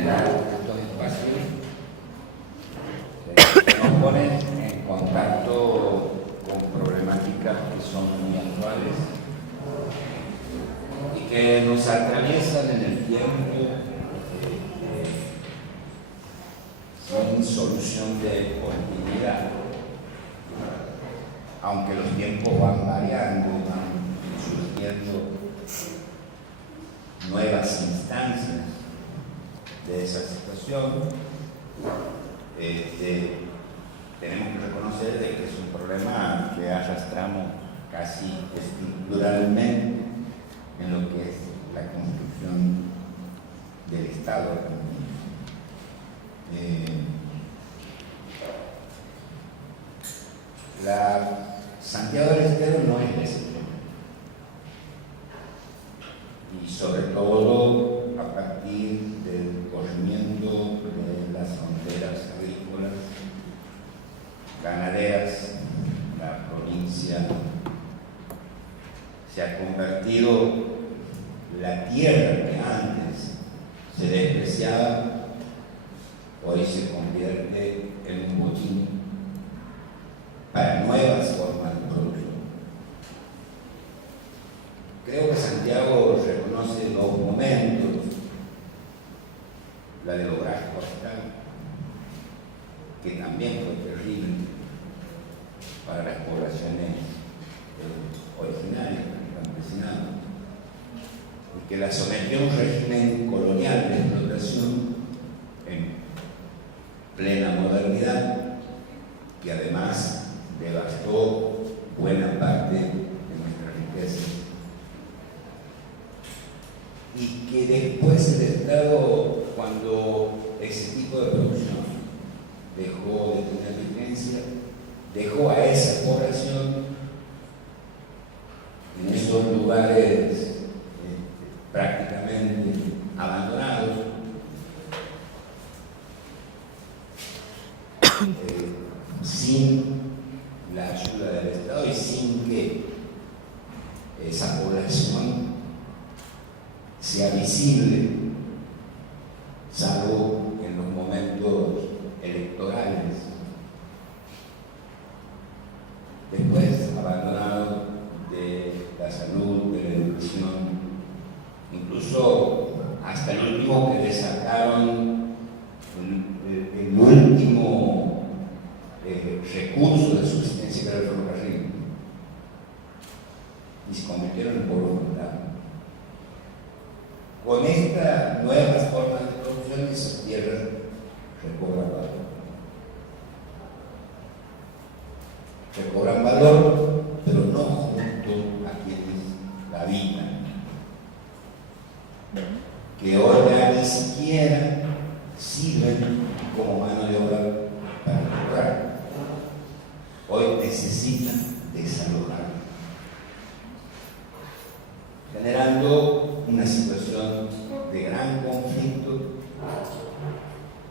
generar estos espacios que nos ponen en contacto con problemáticas que son muy actuales y que nos atraviesan en el tiempo sin solución de continuidad. Aunque los tiempos van variando, van surgiendo nuevas instancias de esa situación, tenemos que reconocer de que es un problema que arrastramos casi estructuralmente en lo que es la construcción del Estado. La Santiago del Estero no es la excepción, y sobre todo a partir del corrimiento de las fronteras agrícolas, ganaderas. La provincia se ha convertido, la tierra que antes se despreciaba, hoy se convierte en un botín para nuevas formas de producción. Creo que Santiago reconoce dos momentos: la del obraje forestal, que también fue terrible para las poblaciones originarias, el campesinado, y que la sometió a un régimen colonial de explotación en plena modernidad, que además devastó buena parte de nuestra riqueza, y que después el Estado, cuando ese tipo de producción dejó de tener vigencia, dejó a esa población en esos lugares prácticamente abandonados, sin la ayuda del Estado y sin que esa población sea visible, salvo en los momentos electorales. Después, abandonado de la salud, de la educación, incluso hasta el último que le sacaron, el último recurso de subsistencia, que era el ferrocarril, y se convirtieron en pueblo fundado. Con estas nuevas formas de producción, esas tierras recobran valor. Recobran valor, pero no junto a quienes la habitan, que hoy ya ni siquiera sirven como mano de obra para lograr. Hoy necesitan desalojar, generando una situación de gran conflicto,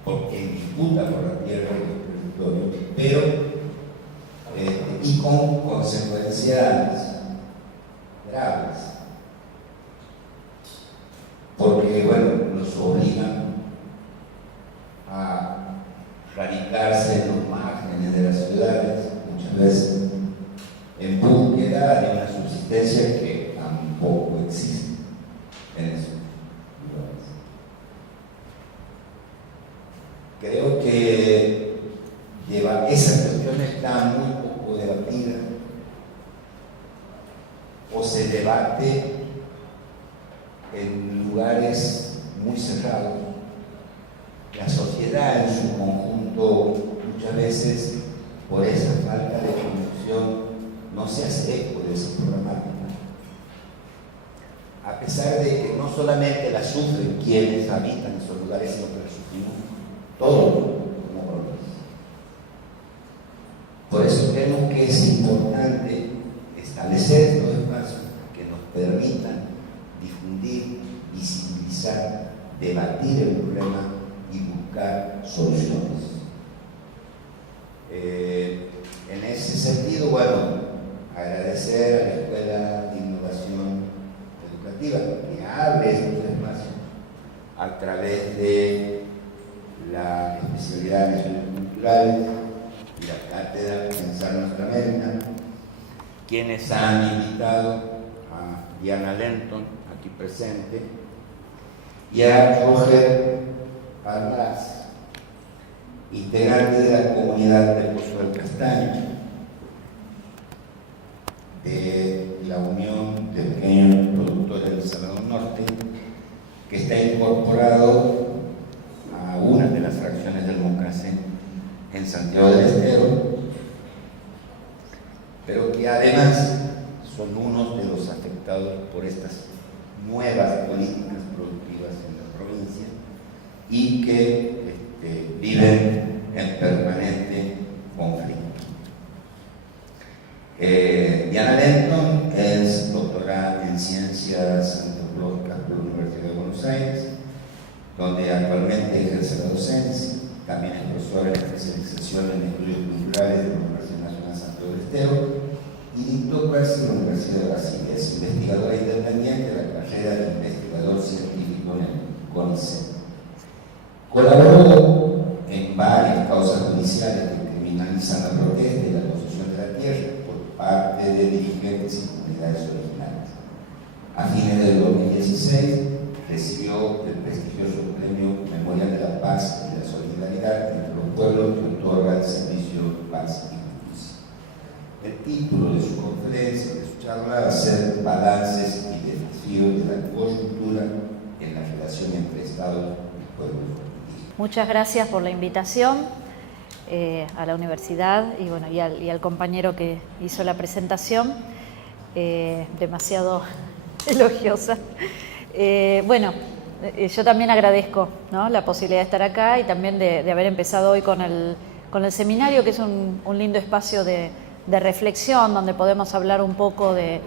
porque en disputa por la tierra y los territorios, pero y con consecuencias graves, porque bueno, nos obligan a radicarse en los márgenes de las ciudades, muchas veces en búsqueda de una subsistencia que tampoco existe en esos lugares. Creo que esa cuestión está muy poco debatida, o se debate en lugares muy cerrados. La sociedad en su conjunto, muchas veces, por esa falta de conexión, no se hace eco de esa problemática. A pesar de que no solamente la sufren quienes habitan esos lugares, sino que la sufrimos todos como pobres. Por eso creemos que es importante establecer estos espacios que nos permitan difundir, visibilizar, debatir el problema y buscar soluciones. En ese sentido, bueno, agradecer a la Escuela de Innovación Educativa que abre estos espacios a través de la especialidad en estudios culturales y la cátedra Pensar Nuestra América, quienes han invitado a Diana Lenton, aquí presente, y a Roger Arras, integrante de la comunidad del Pozo del Castaño, de la Unión de Pequeños Productores del Salvador Norte, que está incorporado a una de las fracciones del MOCACE en Santiago del Estero, pero que además son unos de los afectados por estas nuevas políticas productivas en la provincia y que viven en permanente conflicto. Diana Lenton es doctora en Ciencias Antropológicas por la Universidad de Buenos Aires, donde actualmente ejerce la docencia. También es profesora en especialización en estudios culturales de la Universidad Nacional Santiago del Estero y dictó clases en la Universidad de Brasilia. Es investigadora independiente de la carrera de investigador científico en el CONICET. Colaboró en varias causas judiciales que criminalizan la protesta y la posesión de la tierra por parte de dirigentes y comunidades originarias. A fines del 2016 recibió el prestigioso premio Memorial de la Paz y la Solidaridad entre los pueblos que otorga el Servicio Paz y Justicia. El título de su conferencia, de su charla, va a ser Balances y desafíos de la coyuntura en la relación entre Estado y pueblo. Muchas gracias por la invitación a la universidad y, bueno, y al compañero que hizo la presentación, demasiado elogiosa. Yo también agradezco, ¿no?, la posibilidad de estar acá y también de haber empezado hoy con el seminario, que es un lindo espacio de reflexión donde podemos hablar un poco de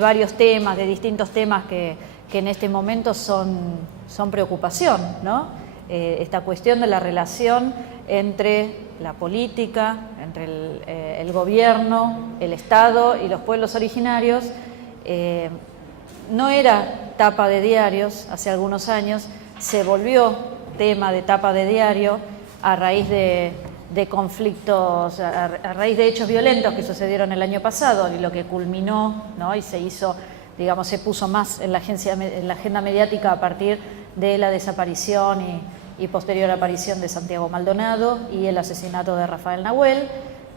varios temas, de distintos temas que en este momento son preocupación, ¿no? Esta cuestión de la relación entre la política, entre el gobierno, el Estado y los pueblos originarios, no era tapa de diarios hace algunos años, se volvió tema de tapa de diario a raíz de conflictos, a raíz de hechos violentos que sucedieron el año pasado y lo que culminó, ¿no?, y se hizo, digamos, se puso más en la agenda mediática a partir de la desaparición y posterior aparición de Santiago Maldonado y el asesinato de Rafael Nahuel,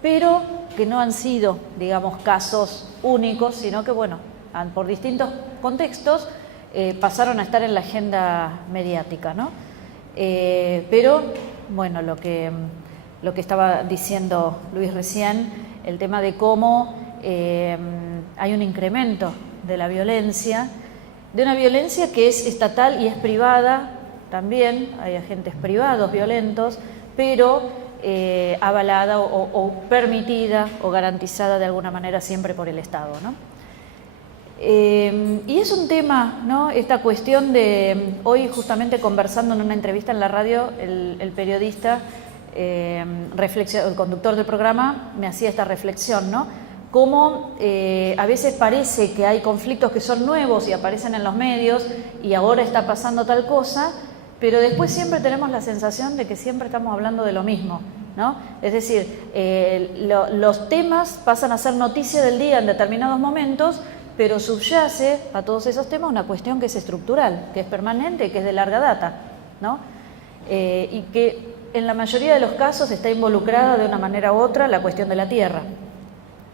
pero que no han sido, digamos, casos únicos, sino que, bueno, por distintos contextos pasaron a estar en la agenda mediática, ¿no? Pero, bueno, lo que estaba diciendo Luis recién, el tema de cómo hay un incremento de la violencia, de una violencia que es estatal y es privada también, hay agentes privados violentos, pero avalada o permitida o garantizada de alguna manera siempre por el Estado, ¿no? Y es un tema, ¿no?, esta cuestión de, hoy justamente conversando en una entrevista en la radio, el periodista, el conductor del programa me hacía esta reflexión, ¿no? Cómo a veces parece que hay conflictos que son nuevos y aparecen en los medios y ahora está pasando tal cosa, pero después siempre tenemos la sensación de que siempre estamos hablando de lo mismo, ¿no? Es decir, los temas pasan a ser noticia del día en determinados momentos, pero subyace a todos esos temas una cuestión que es estructural, que es permanente, que es de larga data, ¿no? Y que en la mayoría de los casos está involucrada de una manera u otra la cuestión de la tierra,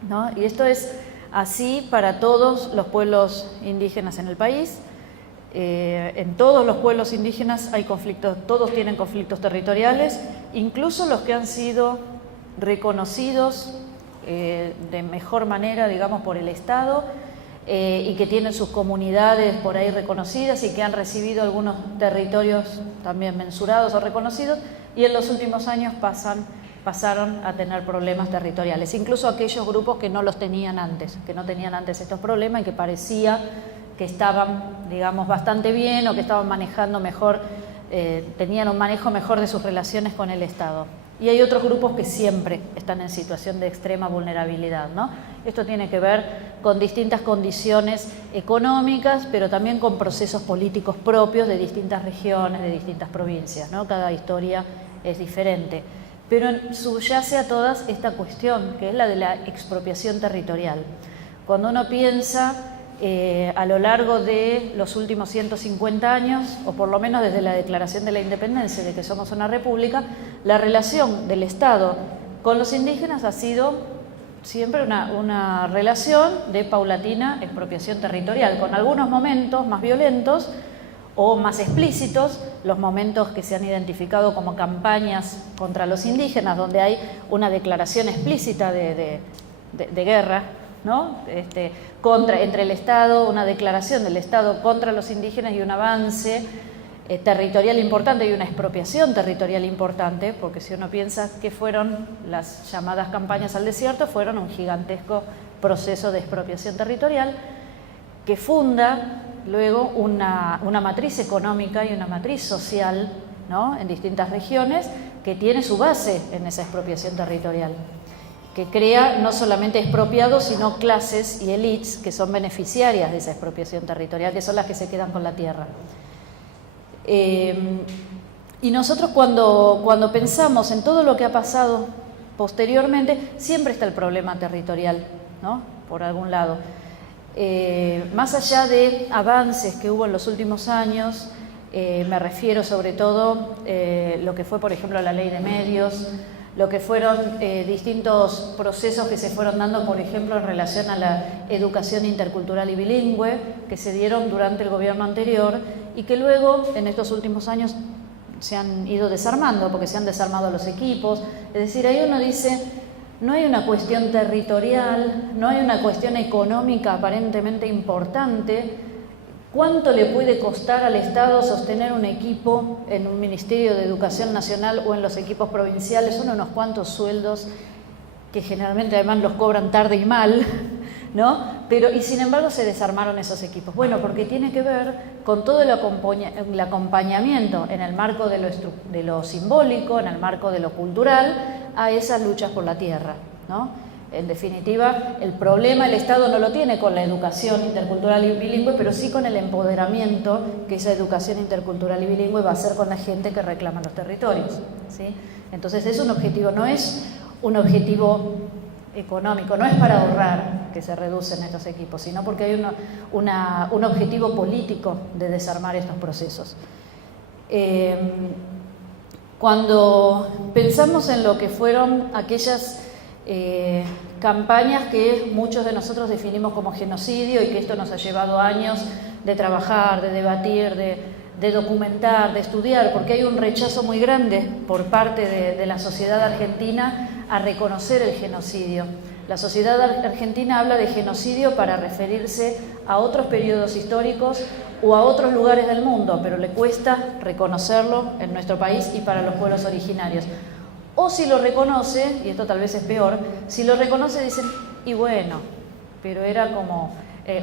¿no? Y esto es así para todos los pueblos indígenas en el país. En todos los pueblos indígenas hay conflictos, todos tienen conflictos territoriales, incluso los que han sido reconocidos de mejor manera, digamos, por el Estado, y que tienen sus comunidades por ahí reconocidas y que han recibido algunos territorios también mensurados o reconocidos, y en los últimos años pasaron a tener problemas territoriales, incluso aquellos grupos que no los tenían antes, que no tenían antes estos problemas y que parecía que estaban, digamos, bastante bien o que estaban manejando mejor tenían un manejo mejor de sus relaciones con el Estado. Y hay otros grupos que siempre están en situación de extrema vulnerabilidad, ¿no? Esto tiene que ver con distintas condiciones económicas, pero también con procesos políticos propios de distintas regiones, de distintas provincias, ¿no? Cada historia es diferente. Pero subyace a todas esta cuestión, que es la de la expropiación territorial. Cuando uno piensa a lo largo de los últimos 150 años, o por lo menos desde la Declaración de la Independencia, de que somos una república, la relación del Estado con los indígenas ha sido siempre una relación de paulatina expropiación territorial, con algunos momentos más violentos o más explícitos, los momentos que se han identificado como campañas contra los indígenas, donde hay una declaración explícita de guerra, ¿no? Entre el Estado, una declaración del Estado contra los indígenas y un avance territorial importante y una expropiación territorial importante, porque si uno piensa que fueron las llamadas campañas al desierto, fueron un gigantesco proceso de expropiación territorial que funda luego una matriz económica y una matriz social, ¿no? En distintas regiones, que tiene su base en esa expropiación territorial, que crea no solamente expropiados, sino clases y élites que son beneficiarias de esa expropiación territorial, que son las que se quedan con la tierra. Y nosotros cuando pensamos en todo lo que ha pasado posteriormente, siempre está el problema territorial, ¿no? Por algún lado. Más allá de avances que hubo en los últimos años, me refiero sobre todo lo que fue, por ejemplo, la ley de medios, lo que fueron distintos procesos que se fueron dando, por ejemplo, en relación a la educación intercultural y bilingüe, que se dieron durante el gobierno anterior y que luego, en estos últimos años, se han ido desarmando, porque se han desarmado los equipos. Es decir, ahí uno dice, no hay una cuestión territorial, no hay una cuestión económica aparentemente importante. ¿Cuánto le puede costar al Estado sostener un equipo en un Ministerio de Educación Nacional o en los equipos provinciales? Son unos cuantos sueldos que generalmente además los cobran tarde y mal, ¿no? Y sin embargo se desarmaron esos equipos. Bueno, porque tiene que ver con todo el acompañamiento en el marco de lo simbólico, en el marco de lo cultural, a esas luchas por la tierra, ¿no? En definitiva, el problema el Estado no lo tiene con la educación intercultural y bilingüe, pero sí con el empoderamiento que esa educación intercultural y bilingüe va a hacer con la gente que reclama los territorios, ¿sí? Entonces es un objetivo, no es un objetivo económico, no es para ahorrar que se reducen estos equipos, sino porque hay un objetivo político de desarmar estos procesos. Cuando pensamos en lo que fueron aquellas campañas que muchos de nosotros definimos como genocidio y que esto nos ha llevado años de trabajar, de debatir, de documentar, de estudiar, porque hay un rechazo muy grande por parte de la sociedad argentina a reconocer el genocidio. La sociedad argentina habla de genocidio para referirse a otros periodos históricos o a otros lugares del mundo, pero le cuesta reconocerlo en nuestro país y para los pueblos originarios. O si lo reconoce, y esto tal vez es peor, si lo reconoce dicen, y bueno, pero era como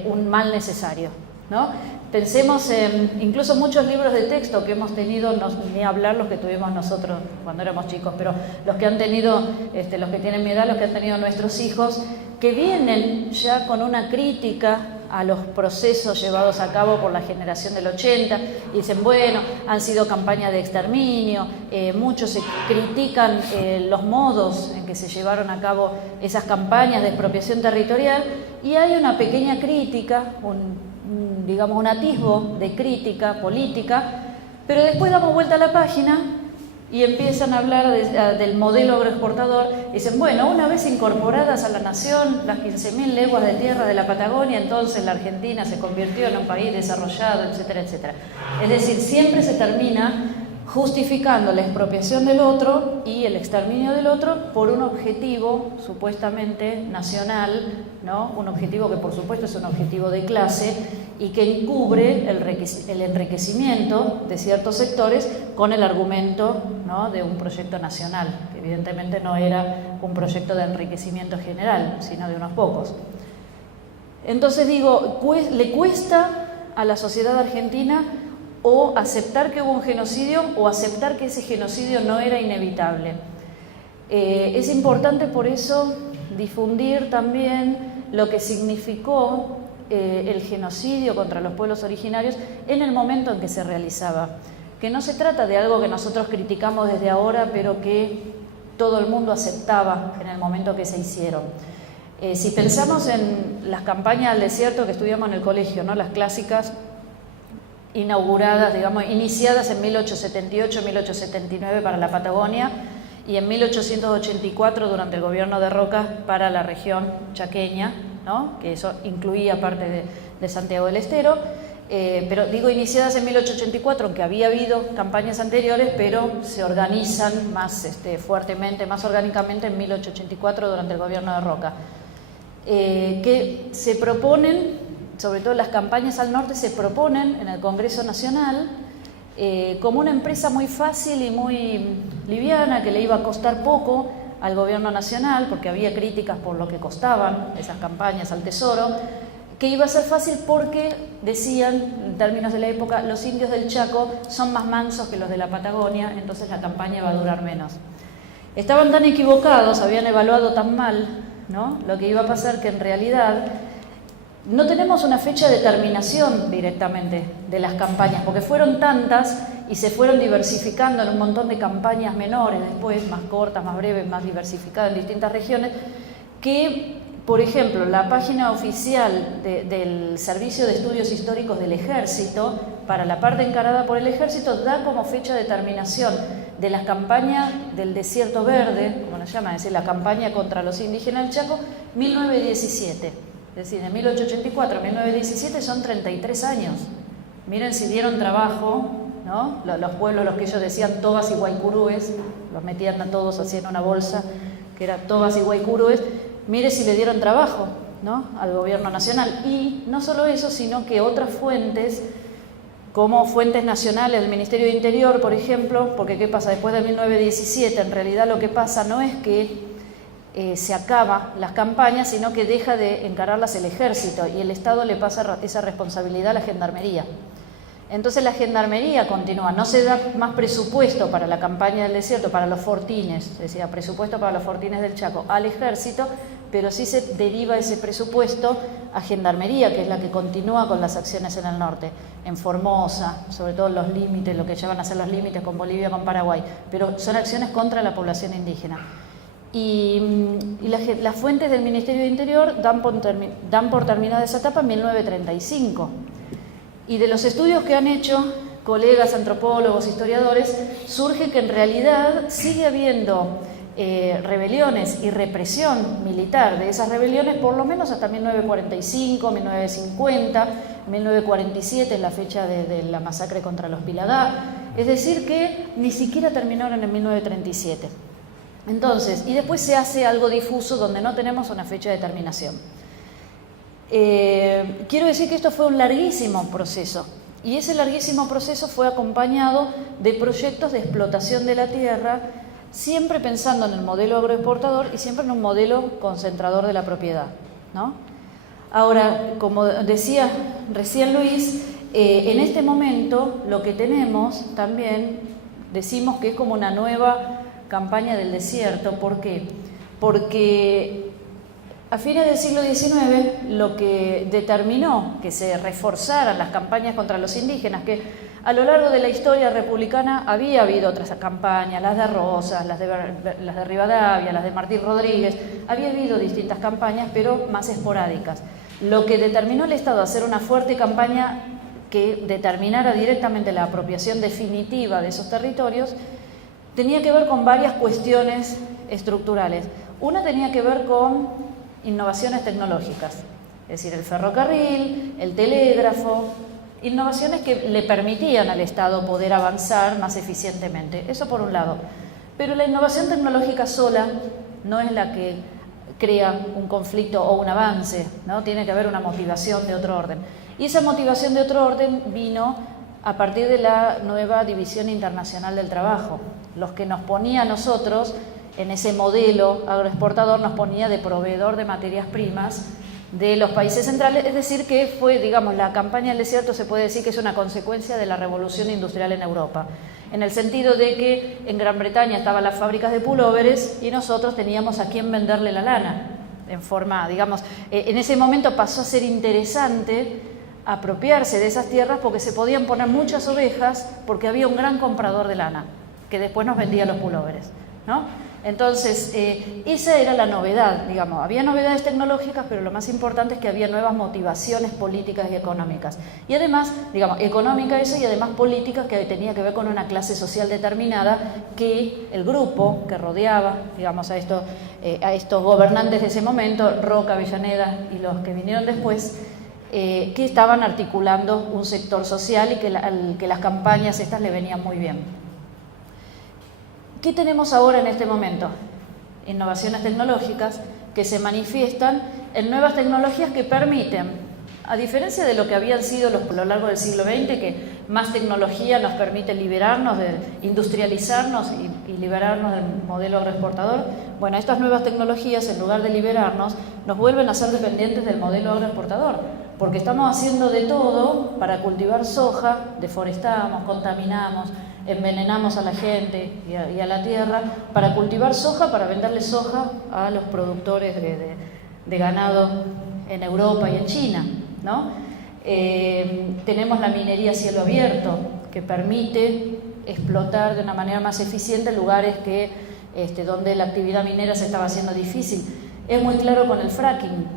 un mal necesario, ¿no? Pensemos en incluso muchos libros de texto que hemos tenido, ni hablar los que tuvimos nosotros cuando éramos chicos, pero los que han tenido, los que tienen mi edad, los que han tenido nuestros hijos, que vienen ya con una crítica a los procesos llevados a cabo por la generación del 80, y dicen, bueno, han sido campañas de exterminio, muchos se critican los modos en que se llevaron a cabo esas campañas de expropiación territorial, y hay una pequeña crítica, digamos un atisbo de crítica política, pero después damos vuelta a la página y empiezan a hablar del modelo agroexportador. Dicen, bueno, una vez incorporadas a la nación las 15.000 leguas de tierra de la Patagonia, entonces la Argentina se convirtió en un país desarrollado, etcétera, etcétera. Es decir, siempre se termina justificando la expropiación del otro y el exterminio del otro por un objetivo supuestamente nacional, ¿no? Un objetivo que por supuesto es un objetivo de clase y que encubre el enriquecimiento de ciertos sectores con el argumento, ¿no?, de un proyecto nacional, que evidentemente no era un proyecto de enriquecimiento general, sino de unos pocos. Entonces digo, le cuesta a la sociedad argentina o aceptar que hubo un genocidio o aceptar que ese genocidio no era inevitable. Es importante por eso difundir también lo que significó el genocidio contra los pueblos originarios en el momento en que se realizaba. Que no se trata de algo que nosotros criticamos desde ahora, pero que todo el mundo aceptaba en el momento que se hicieron. Si pensamos en las campañas al desierto que estudiamos en el colegio, ¿no? Las clásicas inauguradas, digamos, iniciadas en 1878-1879 para la Patagonia y en 1884 durante el gobierno de Roca para la región chaqueña, ¿no? Que eso incluía parte de Santiago del Estero, pero digo iniciadas en 1884, aunque había habido campañas anteriores, pero se organizan más fuertemente, más orgánicamente en 1884 durante el gobierno de Roca, que se proponen, sobre todo las campañas al norte, se proponen en el Congreso Nacional como una empresa muy fácil y muy liviana, que le iba a costar poco al gobierno nacional, porque había críticas por lo que costaban esas campañas al Tesoro, que iba a ser fácil porque, decían, en términos de la época, los indios del Chaco son más mansos que los de la Patagonia, entonces la campaña va a durar menos. Estaban tan equivocados, habían evaluado tan mal, ¿no?, lo que iba a pasar, que en realidad no tenemos una fecha de terminación directamente de las campañas, porque fueron tantas y se fueron diversificando en un montón de campañas menores después, más cortas, más breves, más diversificadas en distintas regiones, que, por ejemplo, la página oficial del Servicio de Estudios Históricos del Ejército, para la parte encarada por el Ejército, da como fecha de terminación de las campañas del Desierto Verde, como se llama, es decir, la campaña contra los indígenas del Chaco, 1917. Es decir, de 1884 a 1917 son 33 años. Miren si dieron trabajo, ¿no? Los pueblos, los que ellos decían tobas y guaycurúes, los metían a todos así en una bolsa, que era tobas y guaycurúes. Mire si le dieron trabajo, ¿no?, al gobierno nacional. Y no solo eso, sino que otras fuentes, como fuentes nacionales del Ministerio de Interior, por ejemplo, porque ¿qué pasa? Después de 1917, en realidad lo que pasa no es que se acaba las campañas, sino que deja de encararlas el Ejército y el Estado le pasa esa responsabilidad a la Gendarmería. Entonces la Gendarmería continúa, no se da más presupuesto para la campaña del desierto, para los fortines, es decir, presupuesto para los fortines del Chaco al Ejército, pero sí se deriva ese presupuesto a Gendarmería, que es la que continúa con las acciones en el norte, en Formosa, sobre todo los límites, lo que ya van a ser los límites con Bolivia, con Paraguay, pero son acciones contra la población indígena. Y las fuentes del Ministerio de Interior dan por terminada esa etapa en 1935. Y de los estudios que han hecho colegas antropólogos, historiadores, surge que en realidad sigue habiendo rebeliones y represión militar de esas rebeliones por lo menos hasta 1945, 1950, 1947 es la fecha de la masacre contra los Piladá, es decir que ni siquiera terminaron en 1937. Entonces, y después se hace algo difuso donde no tenemos una fecha de terminación. Quiero decir que esto fue un larguísimo proceso y ese larguísimo proceso fue acompañado de proyectos de explotación de la tierra, siempre pensando en el modelo agroexportador y siempre en un modelo concentrador de la propiedad, ¿no? Ahora, como decía recién Luis, en este momento lo que tenemos también, decimos que es como una nueva campaña del desierto. ¿Por qué? Porque a fines del siglo XIX lo que determinó que se reforzaran las campañas contra los indígenas, que a lo largo de la historia republicana había habido otras campañas, las de Rosas, las de Rivadavia, las de Martín Rodríguez, había habido distintas campañas, pero más esporádicas. Lo que determinó el Estado a hacer una fuerte campaña que determinara directamente la apropiación definitiva de esos territorios tenía que ver con varias cuestiones estructurales. Una tenía que ver con innovaciones tecnológicas, es decir, el ferrocarril, el telégrafo, innovaciones que le permitían al Estado poder avanzar más eficientemente. Eso por un lado. Pero la innovación tecnológica sola no es la que crea un conflicto o un avance, ¿no? Tiene que haber una motivación de otro orden. Y esa motivación de otro orden vino a partir de la nueva División Internacional del Trabajo. Los que nos ponía a nosotros en ese modelo agroexportador nos ponía de proveedor de materias primas de los países centrales, es decir, que fue, digamos, la campaña del desierto se puede decir que es una consecuencia de la revolución industrial en Europa, en el sentido de que en Gran Bretaña estaban las fábricas de pulóveres y nosotros teníamos a quién venderle la lana, en forma, digamos, en ese momento pasó a ser interesante apropiarse de esas tierras porque se podían poner muchas ovejas porque había un gran comprador de lana que después nos vendía los pulóveres, ¿no? Entonces, esa era la novedad, digamos, había novedades tecnológicas, pero lo más importante es que había nuevas motivaciones políticas y económicas. Y además, digamos, económica eso y además políticas que tenía que ver con una clase social determinada que el grupo que rodeaba, digamos, a estos gobernantes de ese momento, Roca, Avellaneda y los que vinieron después, que estaban articulando un sector social y que las campañas estas le venían muy bien. ¿Qué tenemos ahora en este momento? Innovaciones tecnológicas que se manifiestan en nuevas tecnologías que permiten, a diferencia de lo que habían sido a lo largo del siglo XX, que más tecnología nos permite liberarnos, de industrializarnos y liberarnos del modelo agroexportador, bueno, estas nuevas tecnologías, en lugar de liberarnos, nos vuelven a ser dependientes del modelo agroexportador, porque estamos haciendo de todo para cultivar soja, deforestamos, contaminamos, envenenamos a la gente y a la tierra para cultivar soja, para venderle soja a los productores de ganado en Europa y en China, ¿no? Tenemos la minería a cielo abierto que permite explotar de una manera más eficiente lugares donde la actividad minera se estaba haciendo difícil. Es muy claro con el fracking,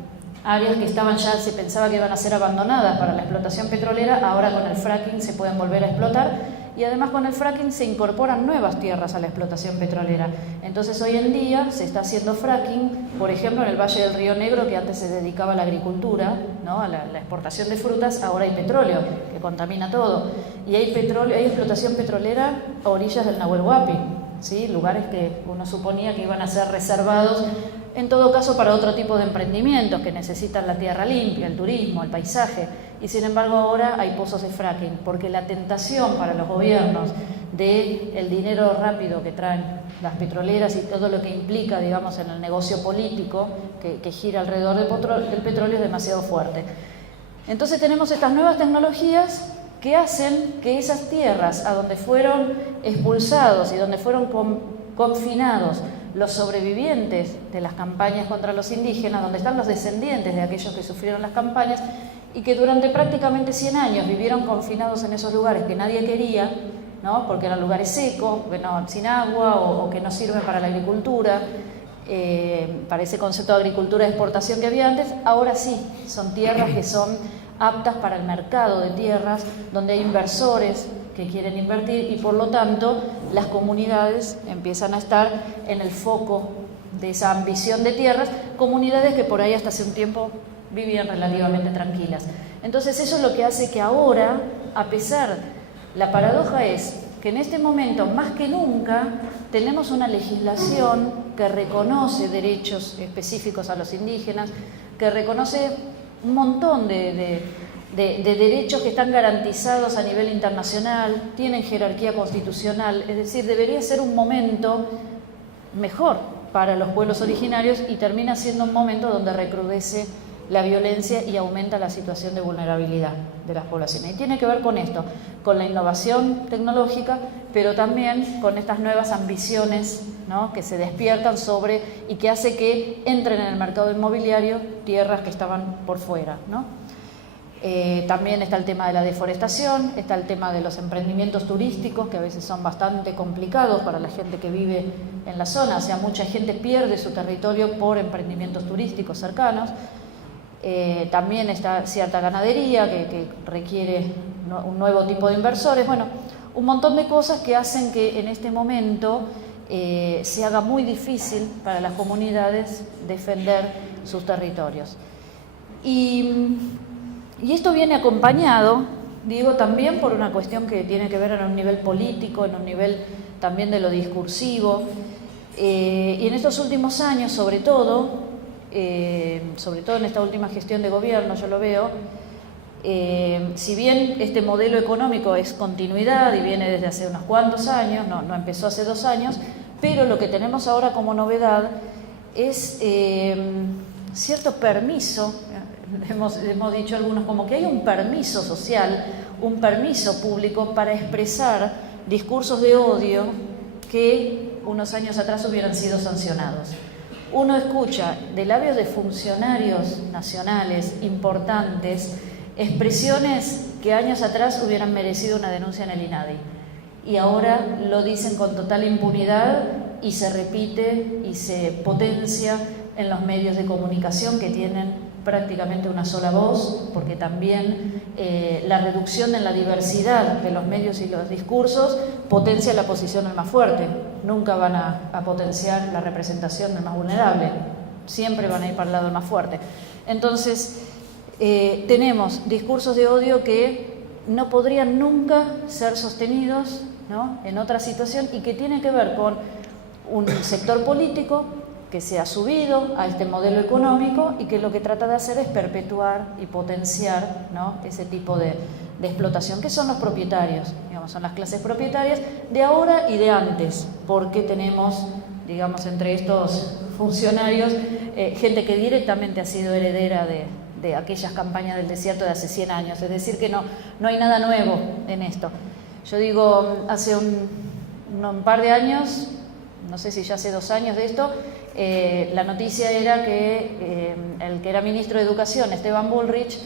áreas que estaban ya, se pensaba que iban a ser abandonadas para la explotación petrolera, ahora con el fracking se pueden volver a explotar. Y además con el fracking se incorporan nuevas tierras a la explotación petrolera. Entonces hoy en día se está haciendo fracking, por ejemplo en el Valle del Río Negro, que antes se dedicaba a la agricultura, ¿no? a la exportación de frutas, ahora hay petróleo que contamina todo. Y hay explotación petrolera a orillas del Nahuel Huapi, ¿sí? Lugares que uno suponía que iban a ser reservados, en todo caso para otro tipo de emprendimientos que necesitan la tierra limpia, el turismo, el paisaje. Y sin embargo ahora hay pozos de fracking, porque la tentación para los gobiernos del dinero rápido que traen las petroleras y todo lo que implica, digamos, en el negocio político que gira alrededor del petróleo es demasiado fuerte. Entonces tenemos estas nuevas tecnologías que hacen que esas tierras a donde fueron expulsados y donde fueron confinados los sobrevivientes de las campañas contra los indígenas, donde están los descendientes de aquellos que sufrieron las campañas y que durante prácticamente 100 años vivieron confinados en esos lugares que nadie quería, ¿no? Porque eran lugares secos, sin agua o que no sirven para la agricultura, para ese concepto de agricultura de exportación que había antes. Ahora sí, son tierras que son aptas para el mercado de tierras, donde hay inversores que quieren invertir y por lo tanto las comunidades empiezan a estar en el foco de esa ambición de tierras, comunidades que por ahí hasta hace un tiempo vivían relativamente tranquilas. Entonces eso es lo que hace que ahora, a pesar, la paradoja es que en este momento más que nunca tenemos una legislación que reconoce derechos específicos a los indígenas, que reconoce un montón de derechos que están garantizados a nivel internacional, tienen jerarquía constitucional, es decir, debería ser un momento mejor para los pueblos originarios y termina siendo un momento donde recrudece la violencia y aumenta la situación de vulnerabilidad de las poblaciones. Y tiene que ver con esto, con la innovación tecnológica, pero también con estas nuevas ambiciones, ¿no? que se despiertan y que hace que entren en el mercado inmobiliario tierras que estaban por fuera, ¿no? También está el tema de la deforestación, está el tema de los emprendimientos turísticos, que a veces son bastante complicados para la gente que vive en la zona, o sea, mucha gente pierde su territorio por emprendimientos turísticos cercanos. También está cierta ganadería que requiere un nuevo tipo de inversores. Bueno, un montón de cosas que hacen que en este momento se haga muy difícil para las comunidades defender sus territorios. Y esto viene acompañado, digo, también por una cuestión que tiene que ver en un nivel político, en un nivel también de lo discursivo. Y en estos últimos años, sobre todo en esta última gestión de gobierno, yo lo veo, si bien este modelo económico es continuidad y viene desde hace unos cuantos años, no empezó hace 2 años, pero lo que tenemos ahora como novedad es cierto permiso hemos dicho algunos, como que hay un permiso social, un permiso público para expresar discursos de odio que unos años atrás hubieran sido sancionados. Uno escucha de labios de funcionarios nacionales importantes expresiones que años atrás hubieran merecido una denuncia en el INADI y ahora lo dicen con total impunidad y se repite y se potencia en los medios de comunicación que tienen prácticamente una sola voz, porque también la reducción en la diversidad de los medios y los discursos potencia la posición del más fuerte. Nunca van a potenciar la representación del más vulnerable, siempre van a ir para el lado del más fuerte. Entonces, tenemos discursos de odio que no podrían nunca ser sostenidos, ¿no?, en otra situación y que tienen que ver con un sector político que se ha subido a este modelo económico y que lo que trata de hacer es perpetuar y potenciar, ¿no?, ese tipo de explotación, que son los propietarios, digamos, son las clases propietarias de ahora y de antes, porque tenemos, digamos, entre estos funcionarios gente que directamente ha sido heredera de aquellas campañas del desierto de hace 100 años, es decir, que no hay nada nuevo en esto. Yo digo, hace un par de años, no sé si ya hace 2 años de esto, la noticia era que el que era ministro de Educación, Esteban Bullrich,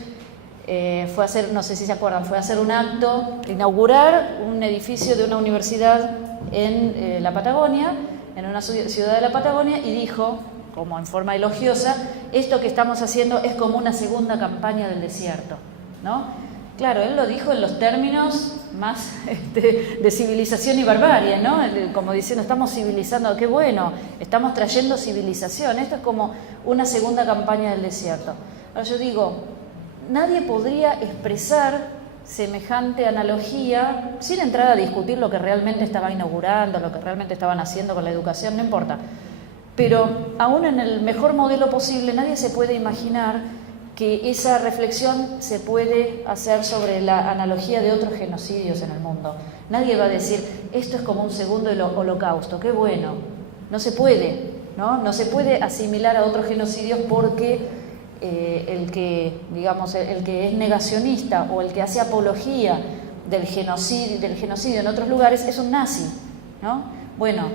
fue a hacer, no sé si se acuerdan, fue a hacer un acto, inaugurar un edificio de una universidad en la Patagonia, en una ciudad de la Patagonia, y dijo, como en forma elogiosa, esto que estamos haciendo es como una segunda campaña del desierto, ¿no? Claro, él lo dijo en los términos más de civilización y barbarie, ¿no? Como diciendo, estamos civilizando, qué bueno, estamos trayendo civilización, esto es como una segunda campaña del desierto. Ahora yo digo, nadie podría expresar semejante analogía sin entrar a discutir lo que realmente estaba inaugurando, lo que realmente estaban haciendo con la educación, no importa. Pero aún en el mejor modelo posible, nadie se puede imaginar que esa reflexión se puede hacer sobre la analogía de otros genocidios en el mundo. Nadie va a decir, esto es como un segundo holocausto, qué bueno. No se puede, ¿no? No se puede asimilar a otros genocidios porque el que es negacionista o el que hace apología del genocidio en otros lugares es un nazi, ¿no? Bueno,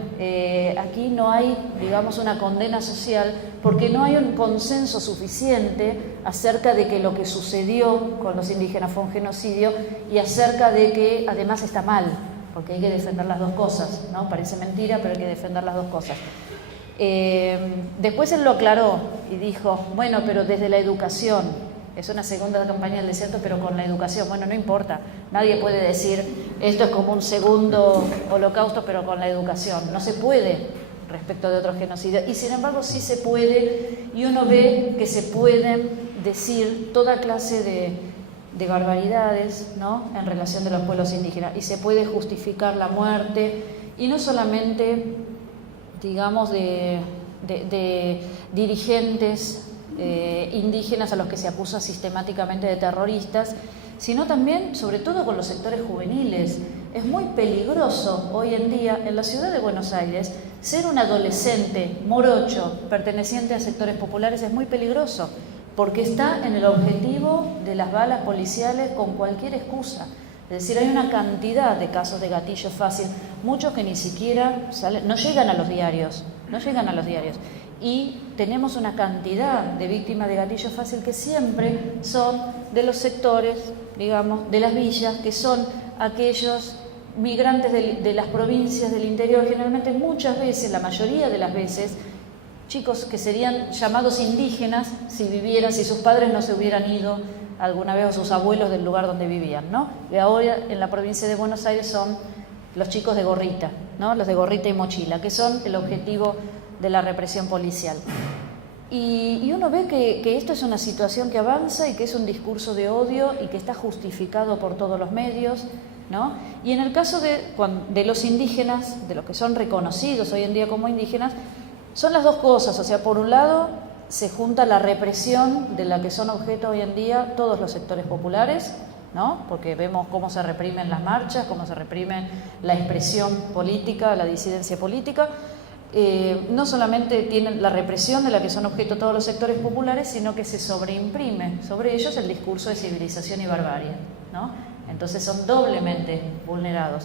aquí no hay, digamos, una condena social porque no hay un consenso suficiente acerca de que lo que sucedió con los indígenas fue un genocidio y acerca de que además está mal, porque hay que defender las dos cosas, ¿no? Parece mentira, pero hay que defender las dos cosas. Después él lo aclaró y dijo, bueno, pero desde la educación, es una segunda campaña del desierto, pero con la educación. Bueno, no importa, nadie puede decir esto es como un segundo holocausto, pero con la educación. No se puede respecto de otros genocidios. Y sin embargo sí se puede, y uno ve que se pueden decir toda clase de barbaridades, ¿no?, en relación de los pueblos indígenas. Y se puede justificar la muerte, y no solamente, digamos, de dirigentes indígenas a los que se acusa sistemáticamente de terroristas, sino también, sobre todo con los sectores juveniles. Es muy peligroso hoy en día en la ciudad de Buenos Aires ser un adolescente morocho perteneciente a sectores populares, es muy peligroso porque está en el objetivo de las balas policiales con cualquier excusa. Es decir, hay una cantidad de casos de gatillo fácil, muchos que ni siquiera no llegan a los diarios, y tenemos una cantidad de víctimas de gatillo fácil que siempre son de los sectores, digamos, de las villas, que son aquellos migrantes de las provincias del interior, generalmente muchas veces, la mayoría de las veces, chicos que serían llamados indígenas si sus padres no se hubieran ido alguna vez o sus abuelos del lugar donde vivían, ¿no? Y ahora en la provincia de Buenos Aires son los chicos de gorrita, ¿no?, los de gorrita y mochila, que son el objetivo de la represión policial. Y uno ve que esto es una situación que avanza y que es un discurso de odio y que está justificado por todos los medios, ¿no? Y en el caso de los indígenas, de los que son reconocidos hoy en día como indígenas, son las dos cosas. O sea, por un lado se junta la represión de la que son objeto hoy en día todos los sectores populares, ¿no?, porque vemos cómo se reprimen las marchas, cómo se reprime la expresión política, la disidencia política. no solamente tienen la represión de la que son objeto todos los sectores populares, sino que se sobreimprime sobre ellos el discurso de civilización y barbarie, ¿no? Entonces son doblemente vulnerados.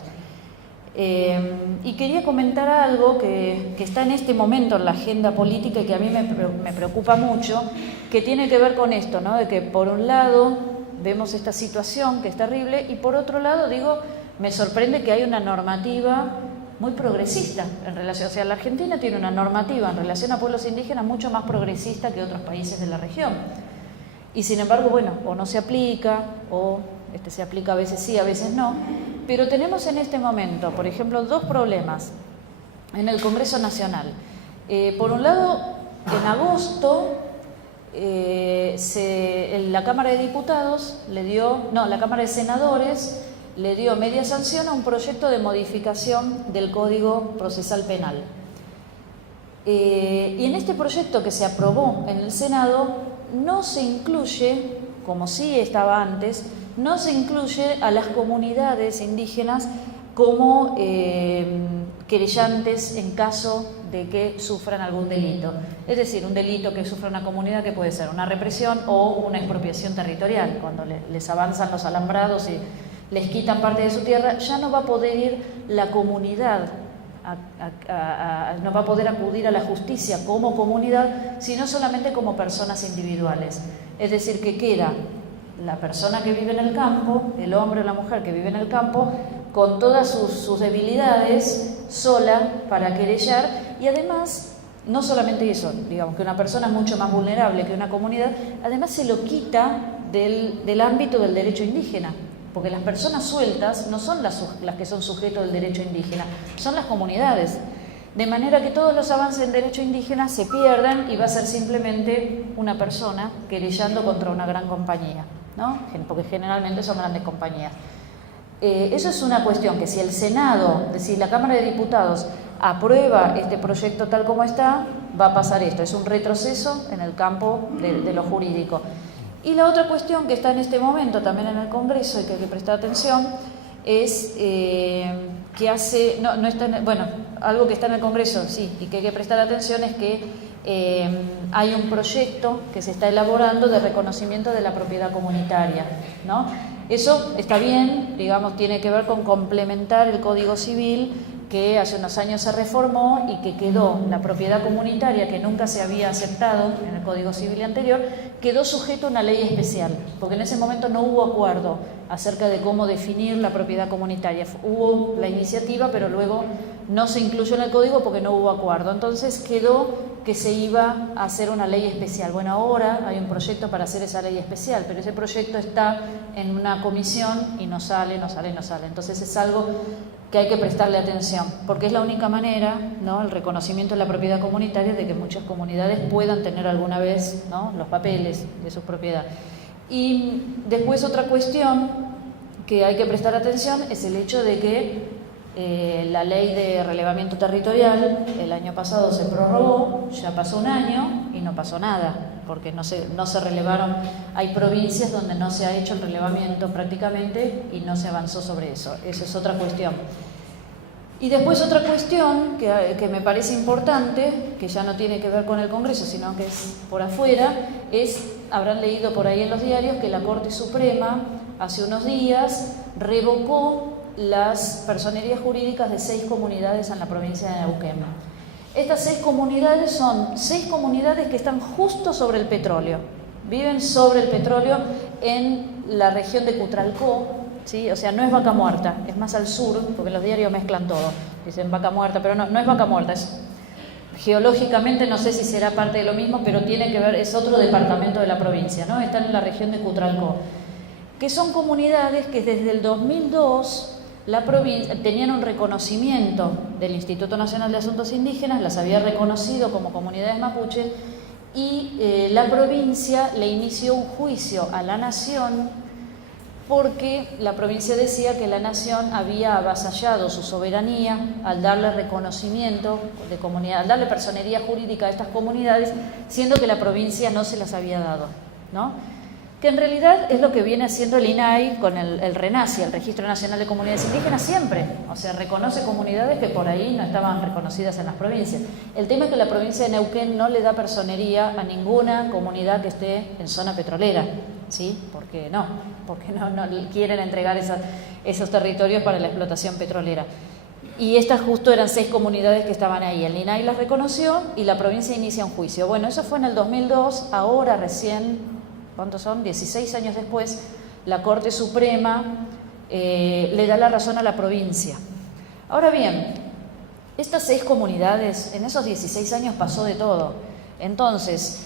Y quería comentar algo que está en este momento en la agenda política y que a mí me preocupa mucho, que tiene que ver con esto, ¿no? De que por un lado vemos esta situación que es terrible y por otro lado, digo, me sorprende que hay una normativa muy progresista en relación, o sea, la Argentina tiene una normativa en relación a pueblos indígenas mucho más progresista que otros países de la región. Y sin embargo, bueno, o no se aplica, o se aplica a veces sí, a veces no, pero tenemos en este momento, por ejemplo, dos problemas en el Congreso Nacional. Por un lado, en agosto, la Cámara de Diputados la Cámara de Senadores le dio media sanción a un proyecto de modificación del Código Procesal Penal. Y en este proyecto que se aprobó en el Senado no se incluye, como sí estaba antes, no se incluye a las comunidades indígenas como querellantes en caso de que sufran algún delito. Es decir, un delito que sufra una comunidad que puede ser una represión o una expropiación territorial. Cuando les avanzan los alambrados y les quitan parte de su tierra, ya no va a poder ir la comunidad, no va a poder acudir a la justicia como comunidad, sino solamente como personas individuales. Es decir, que queda la persona que vive en el campo, el hombre o la mujer que vive en el campo, con todas sus debilidades, sola para querellar, y además, no solamente eso, digamos que una persona es mucho más vulnerable que una comunidad, además se lo quita del ámbito del derecho indígena, porque las personas sueltas no son las que son sujetos del derecho indígena, son las comunidades. De manera que todos los avances en derecho indígena se pierdan y va a ser simplemente una persona querellando contra una gran compañía, ¿no? Porque generalmente son grandes compañías. Eso es una cuestión que si el Senado, es decir, la Cámara de Diputados aprueba este proyecto tal como está, va a pasar esto. Es un retroceso en el campo de lo jurídico. Y la otra cuestión que está en este momento también en el Congreso y que hay que prestar atención es algo que está en el Congreso, sí, y que hay que prestar atención es que hay un proyecto que se está elaborando de reconocimiento de la propiedad comunitaria, ¿no? Eso está bien, digamos, tiene que ver con complementar el Código Civil que hace unos años se reformó y que quedó la propiedad comunitaria, que nunca se había aceptado en el Código Civil anterior, quedó sujeto a una ley especial, porque en ese momento no hubo acuerdo acerca de cómo definir la propiedad comunitaria. Hubo la iniciativa, pero luego no se incluyó en el Código porque no hubo acuerdo. Entonces quedó que se iba a hacer una ley especial. Bueno, ahora hay un proyecto para hacer esa ley especial, pero ese proyecto está en una comisión y no sale. Entonces es algo que hay que prestarle atención, porque es la única manera, ¿no?, el reconocimiento de la propiedad comunitaria, de que muchas comunidades puedan tener alguna vez, ¿no?, los papeles de su propiedad. Y después otra cuestión que hay que prestar atención es el hecho de que la ley de relevamiento territorial el año pasado se prorrogó, ya pasó un año y no pasó nada, porque no se relevaron. Hay provincias donde no se ha hecho el relevamiento prácticamente y no se avanzó sobre eso. Esa es otra cuestión. Y después otra cuestión que me parece importante, que ya no tiene que ver con el Congreso, sino que es por afuera, habrán leído por ahí en los diarios que la Corte Suprema hace unos días revocó las personerías jurídicas de 6 comunidades en la provincia de Neuquén. Estas 6 comunidades son 6 comunidades que están justo sobre el petróleo, viven sobre el petróleo en la región de Cutralcó, ¿sí? O sea, no es Vaca Muerta, es más al sur, porque los diarios mezclan todo, dicen Vaca Muerta, pero no es Vaca Muerta, geológicamente no sé si será parte de lo mismo, pero tiene que ver, es otro departamento de la provincia, ¿no? Están en la región de Cutralcó, que son comunidades que desde el 2002 la provincia tenían un reconocimiento del Instituto Nacional de Asuntos Indígenas, las había reconocido como comunidades mapuche, y la provincia le inició un juicio a la nación porque la provincia decía que la nación había avasallado su soberanía al darle reconocimiento de comunidad, al darle personería jurídica a estas comunidades, siendo que la provincia no se las había dado, ¿no? que en realidad es lo que viene haciendo el INAI con el RENACI, el Registro Nacional de Comunidades Indígenas, siempre. O sea, reconoce comunidades que por ahí no estaban reconocidas en las provincias. El tema es que la provincia de Neuquén no le da personería a ninguna comunidad que esté en zona petrolera, ¿sí? Porque no quieren entregar esos territorios para la explotación petrolera. Y estas justo eran 6 comunidades que estaban ahí. El INAI las reconoció y la provincia inicia un juicio. Bueno, eso fue en el 2002, ahora recién... ¿Cuántos son? 16 años después, la Corte Suprema le da la razón a la provincia. Ahora bien, estas 6 comunidades, en esos 16 años pasó de todo. Entonces,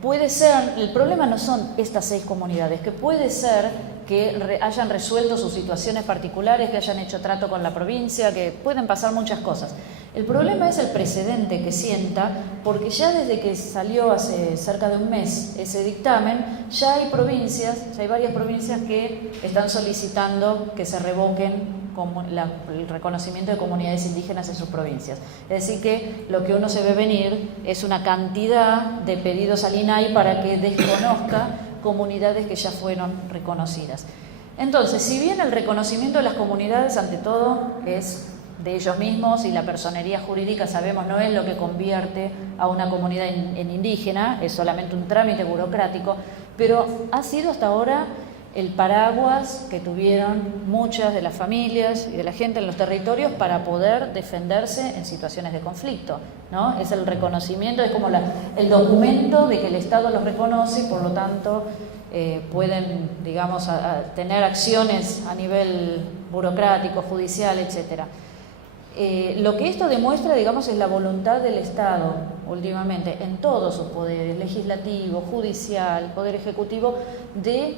puede ser, el problema no son estas 6 comunidades, que puede ser que hayan resuelto sus situaciones particulares, que hayan hecho trato con la provincia, que pueden pasar muchas cosas. El problema es el precedente que sienta, porque ya desde que salió hace cerca de un mes ese dictamen, ya hay varias provincias que están solicitando que se revoquen el reconocimiento de comunidades indígenas en sus provincias. Es decir, que lo que uno se ve venir es una cantidad de pedidos al INAI para que desconozca comunidades que ya fueron reconocidas. Entonces, si bien el reconocimiento de las comunidades, ante todo, es de ellos mismos y la personería jurídica, sabemos, no es lo que convierte a una comunidad en indígena, es solamente un trámite burocrático, pero ha sido hasta ahora el paraguas que tuvieron muchas de las familias y de la gente en los territorios para poder defenderse en situaciones de conflicto, ¿no? Es el reconocimiento, es como el documento de que el Estado los reconoce y por lo tanto pueden, digamos, tener acciones a nivel burocrático, judicial, etcétera. Lo que esto demuestra, digamos, es la voluntad del Estado últimamente en todos sus poderes, legislativo, judicial, poder ejecutivo, de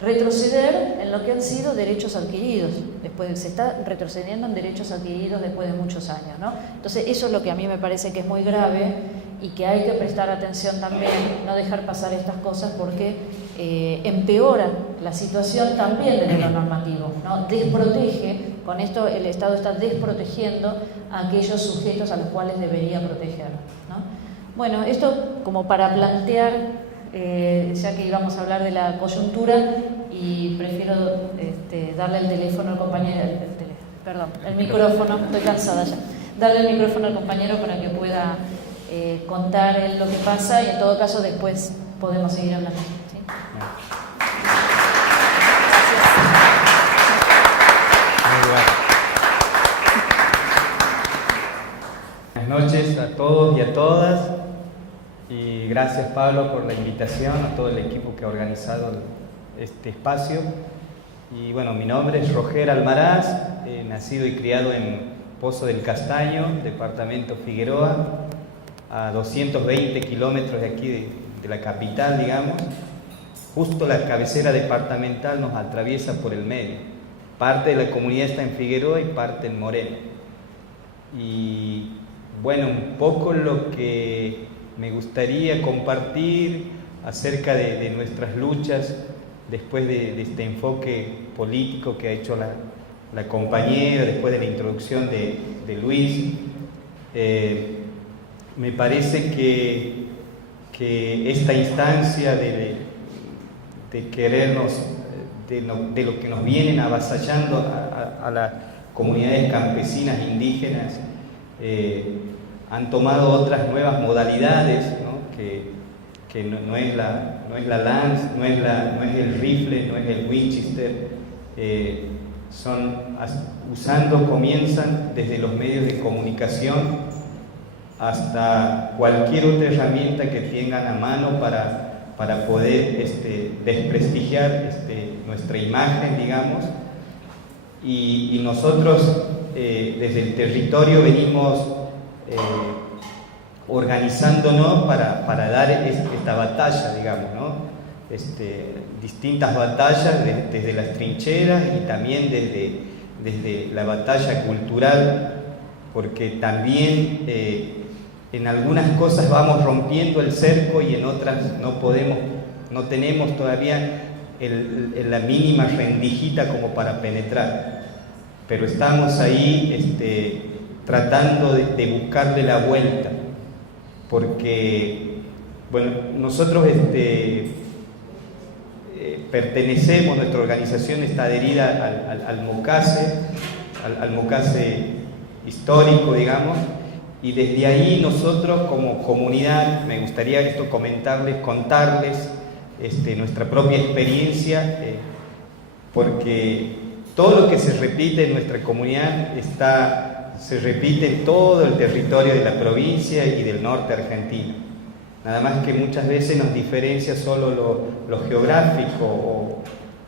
retroceder en lo que han sido derechos adquiridos. Se está retrocediendo en derechos adquiridos después de muchos años, ¿no? Entonces eso es lo que a mí me parece que es muy grave y que hay que prestar atención también, no dejar pasar estas cosas porque empeora la situación también desde lo normativo, ¿no? Desprotege, con esto el Estado está desprotegiendo a aquellos sujetos a los cuales debería proteger, ¿no? Bueno, esto como para plantear, ya que íbamos a hablar de la coyuntura, y prefiero darle el teléfono al compañero, el micrófono, estoy cansada ya, darle el micrófono al compañero para que pueda contar él lo que pasa y en todo caso después podemos seguir hablando. ¿Sí? Buenas noches a todos y a todas. Y gracias, Pablo, por la invitación, a todo el equipo que ha organizado este espacio. Y bueno, mi nombre es Roger Almaraz, nacido y criado en Pozo del Castaño, departamento Figueroa, a 220 kilómetros de aquí de la capital, digamos. Justo la cabecera departamental nos atraviesa por el medio. Parte de la comunidad está en Figueroa y parte en Moreno. Y bueno, un poco lo que me gustaría compartir acerca de nuestras luchas después de este enfoque político que ha hecho la compañera, después de la introducción de Luis. Me parece que esta instancia de querernos, de lo que nos vienen avasallando a las comunidades campesinas indígenas, han tomado otras nuevas modalidades, ¿no? que no es la lance, no es el rifle, no es el Winchester, comienzan desde los medios de comunicación hasta cualquier otra herramienta que tengan a mano para poder desprestigiar nuestra imagen, digamos. Y nosotros desde el territorio venimos organizándonos para dar esta batalla, digamos, ¿no? Distintas batallas desde las trincheras y también desde la batalla cultural, porque también en algunas cosas vamos rompiendo el cerco y en otras no tenemos todavía la mínima rendijita como para penetrar, pero estamos ahí tratando de buscarle la vuelta, porque bueno, nosotros pertenecemos, nuestra organización está adherida al MOCASE, al MOCASE histórico, digamos, y desde ahí nosotros como comunidad, me gustaría esto contarles nuestra propia experiencia, porque todo lo que se repite en nuestra comunidad se repite en todo el territorio de la provincia y del norte argentino. Nada más que muchas veces nos diferencia solo lo geográfico,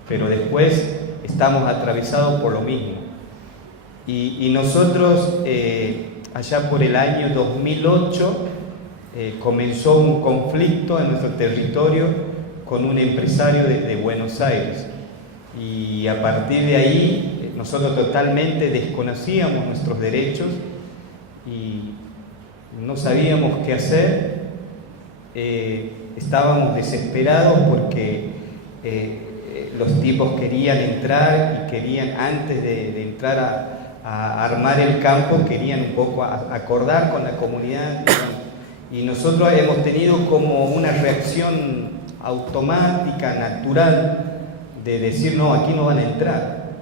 pero después estamos atravesados por lo mismo. Y nosotros, allá por el año 2008, comenzó un conflicto en nuestro territorio con un empresario de Buenos Aires. Y a partir de ahí, nosotros totalmente desconocíamos nuestros derechos y no sabíamos qué hacer. Estábamos desesperados porque los tipos querían entrar y querían, antes de entrar a armar el campo, querían un poco acordar con la comunidad, y nosotros hemos tenido como una reacción automática, natural, de decir no, aquí no van a entrar,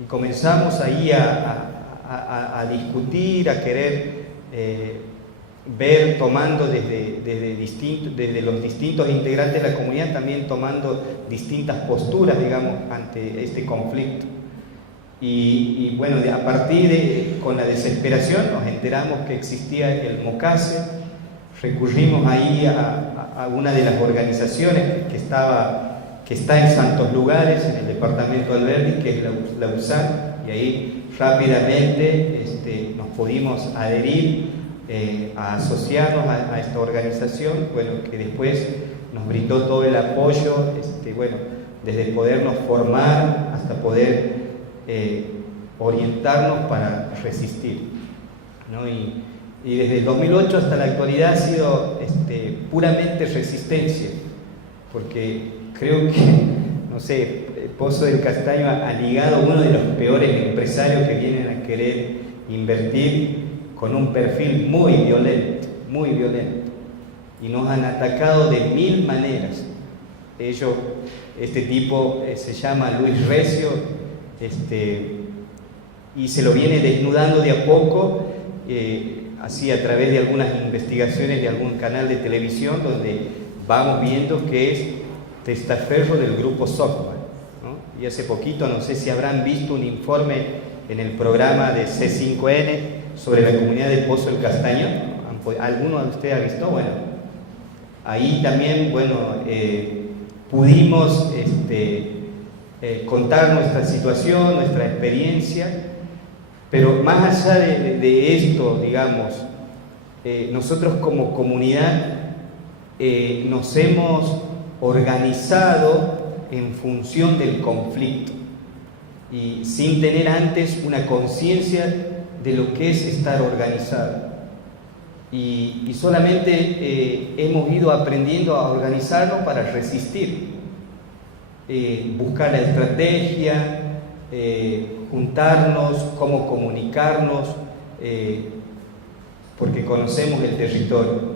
y comenzamos ahí a discutir, a querer ver, tomando desde los distintos integrantes de la comunidad, también tomando distintas posturas, digamos, ante este conflicto. Y bueno, a partir con la desesperación nos enteramos que existía el MOCASE, recurrimos ahí a una de las organizaciones que está en Santos Lugares, en el departamento de Alberdi, que es la USAC, y ahí rápidamente nos pudimos adherir, a asociarnos a esta organización, bueno, que después nos brindó todo el apoyo, bueno, desde podernos formar hasta poder orientarnos para resistir, ¿no? Y desde el 2008 hasta la actualidad ha sido puramente resistencia, porque creo que, no sé, Pozo del Castaño ha ligado a uno de los peores empresarios que vienen a querer invertir, con un perfil muy violento, y nos han atacado de 1000 maneras. Este tipo se llama Luis Recio, y se lo viene desnudando de a poco, así a través de algunas investigaciones de algún canal de televisión, donde vamos viendo que es testaferro del grupo Software, ¿no? Y hace poquito, no sé si habrán visto un informe en el programa de C5N sobre la comunidad de Pozo del Castaño. ¿Alguno de ustedes ha visto? Bueno, ahí también, bueno, pudimos contar nuestra situación, nuestra experiencia, pero más allá de esto, digamos, nosotros como comunidad nos hemos organizado en función del conflicto y sin tener antes una conciencia de lo que es estar organizado. Y solamente hemos ido aprendiendo a organizarnos para resistir, buscar la estrategia, juntarnos, cómo comunicarnos, porque conocemos el territorio.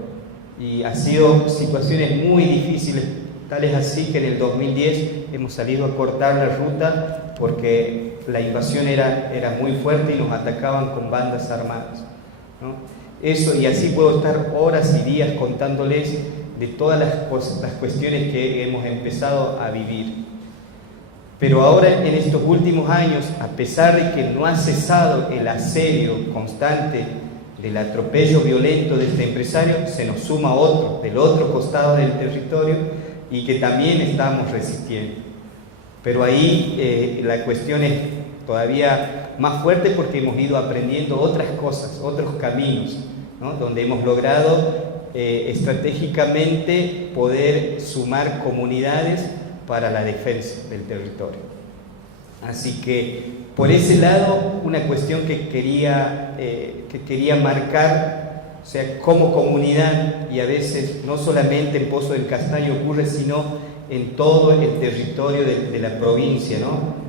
Y ha sido situaciones muy difíciles, tal es así que en el 2010 hemos salido a cortar la ruta porque la invasión era muy fuerte y nos atacaban con bandas armadas, ¿no? Eso, y así puedo estar horas y días contándoles de todas las cuestiones que hemos empezado a vivir. Pero ahora, en estos últimos años, a pesar de que no ha cesado el asedio constante del atropello violento de este empresario, se nos suma otro, del otro costado del territorio, y que también estamos resistiendo. Pero ahí la cuestión es todavía más fuerte porque hemos ido aprendiendo otras cosas, otros caminos, ¿no? Donde hemos logrado estratégicamente poder sumar comunidades para la defensa del territorio. Así que por ese lado, una cuestión que quería marcar, o sea, como comunidad, y a veces no solamente en Pozo del Castaño ocurre, sino en todo el territorio de la provincia, ¿no?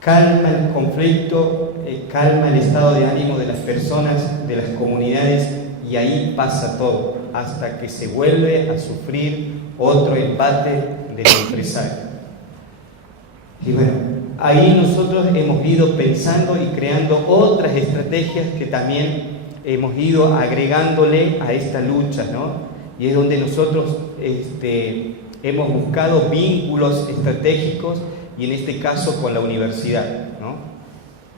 Calma el conflicto, calma el estado de ánimo de las personas, de las comunidades, y ahí pasa todo, hasta que se vuelve a sufrir otro embate del empresario. Y bueno, ahí nosotros hemos ido pensando y creando otras estrategias que también hemos ido agregándole a esta lucha, ¿no? Y es donde nosotros hemos buscado vínculos estratégicos, y en este caso con la universidad, ¿no?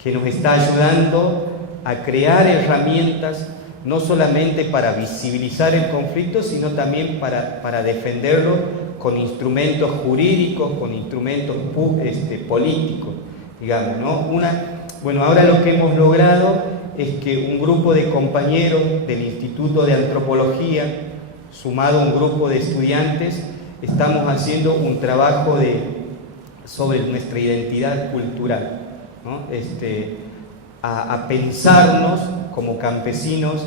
Que nos está ayudando a crear herramientas no solamente para visibilizar el conflicto, sino también para defenderlo con instrumentos jurídicos, con instrumentos políticos, digamos, ¿no? Bueno, ahora lo que hemos logrado es que un grupo de compañeros del Instituto de Antropología, sumado a un grupo de estudiantes, estamos haciendo un trabajo sobre nuestra identidad cultural, ¿no? A pensarnos como campesinos,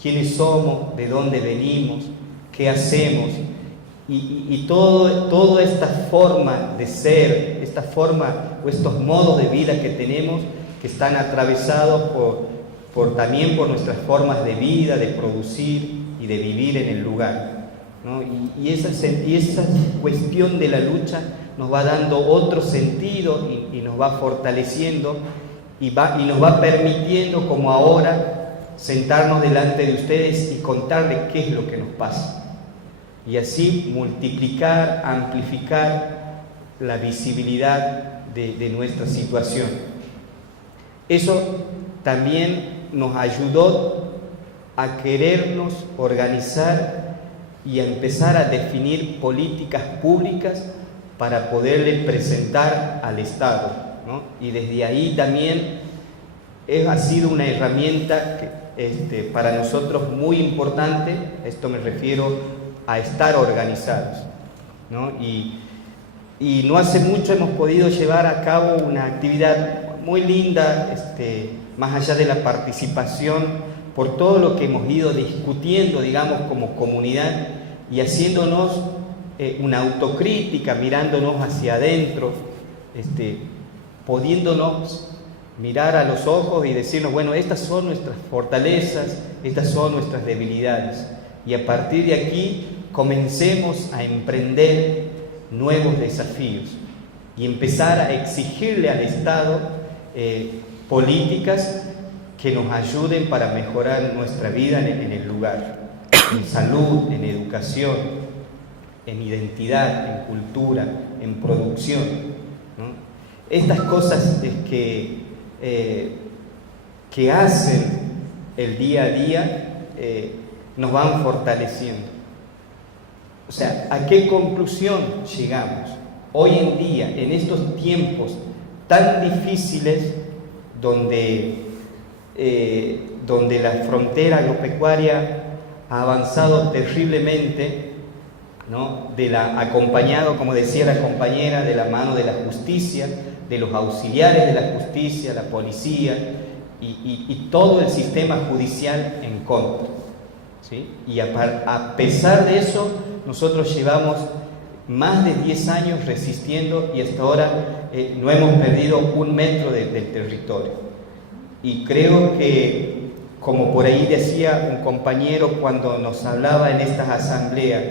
quiénes somos, de dónde venimos, qué hacemos, y toda esta forma de ser, esta forma o estos modos de vida que tenemos, que están atravesados también por nuestras formas de vida, de producir y de vivir en el lugar, ¿no? Y esa cuestión de la lucha nos va dando otro sentido y nos va fortaleciendo y nos va permitiendo, como ahora, sentarnos delante de ustedes y contarles qué es lo que nos pasa. Y así multiplicar, amplificar la visibilidad de nuestra situación. Eso también nos ayudó a querernos organizar y a empezar a definir políticas públicas para poderle presentar al Estado, ¿no? Y desde ahí también ha sido una herramienta para nosotros muy importante. Esto me refiero a estar organizados, ¿no? Y no hace mucho hemos podido llevar a cabo una actividad muy linda, más allá de la participación, por todo lo que hemos ido discutiendo, digamos, como comunidad, y haciéndonos una autocrítica, mirándonos hacia adentro, pudiéndonos mirar a los ojos y decirnos, bueno, estas son nuestras fortalezas, estas son nuestras debilidades, y a partir de aquí comencemos a emprender nuevos desafíos y empezar a exigirle al Estado políticas que nos ayuden para mejorar nuestra vida en el lugar, en salud, en educación, en identidad, en cultura, en producción, ¿no? Estas cosas que hacen el día a día nos van fortaleciendo. O sea, ¿a qué conclusión llegamos? Hoy en día, en estos tiempos tan difíciles, donde la frontera agropecuaria ha avanzado terriblemente, ¿no? Acompañado, como decía la compañera, de la mano de la justicia, de los auxiliares de la justicia, la policía y todo el sistema judicial en contra, ¿sí? Y a pesar de eso, nosotros llevamos más de 10 años resistiendo y hasta ahora no hemos perdido 1 metro del territorio. Y creo que, como por ahí decía un compañero cuando nos hablaba en estas asambleas,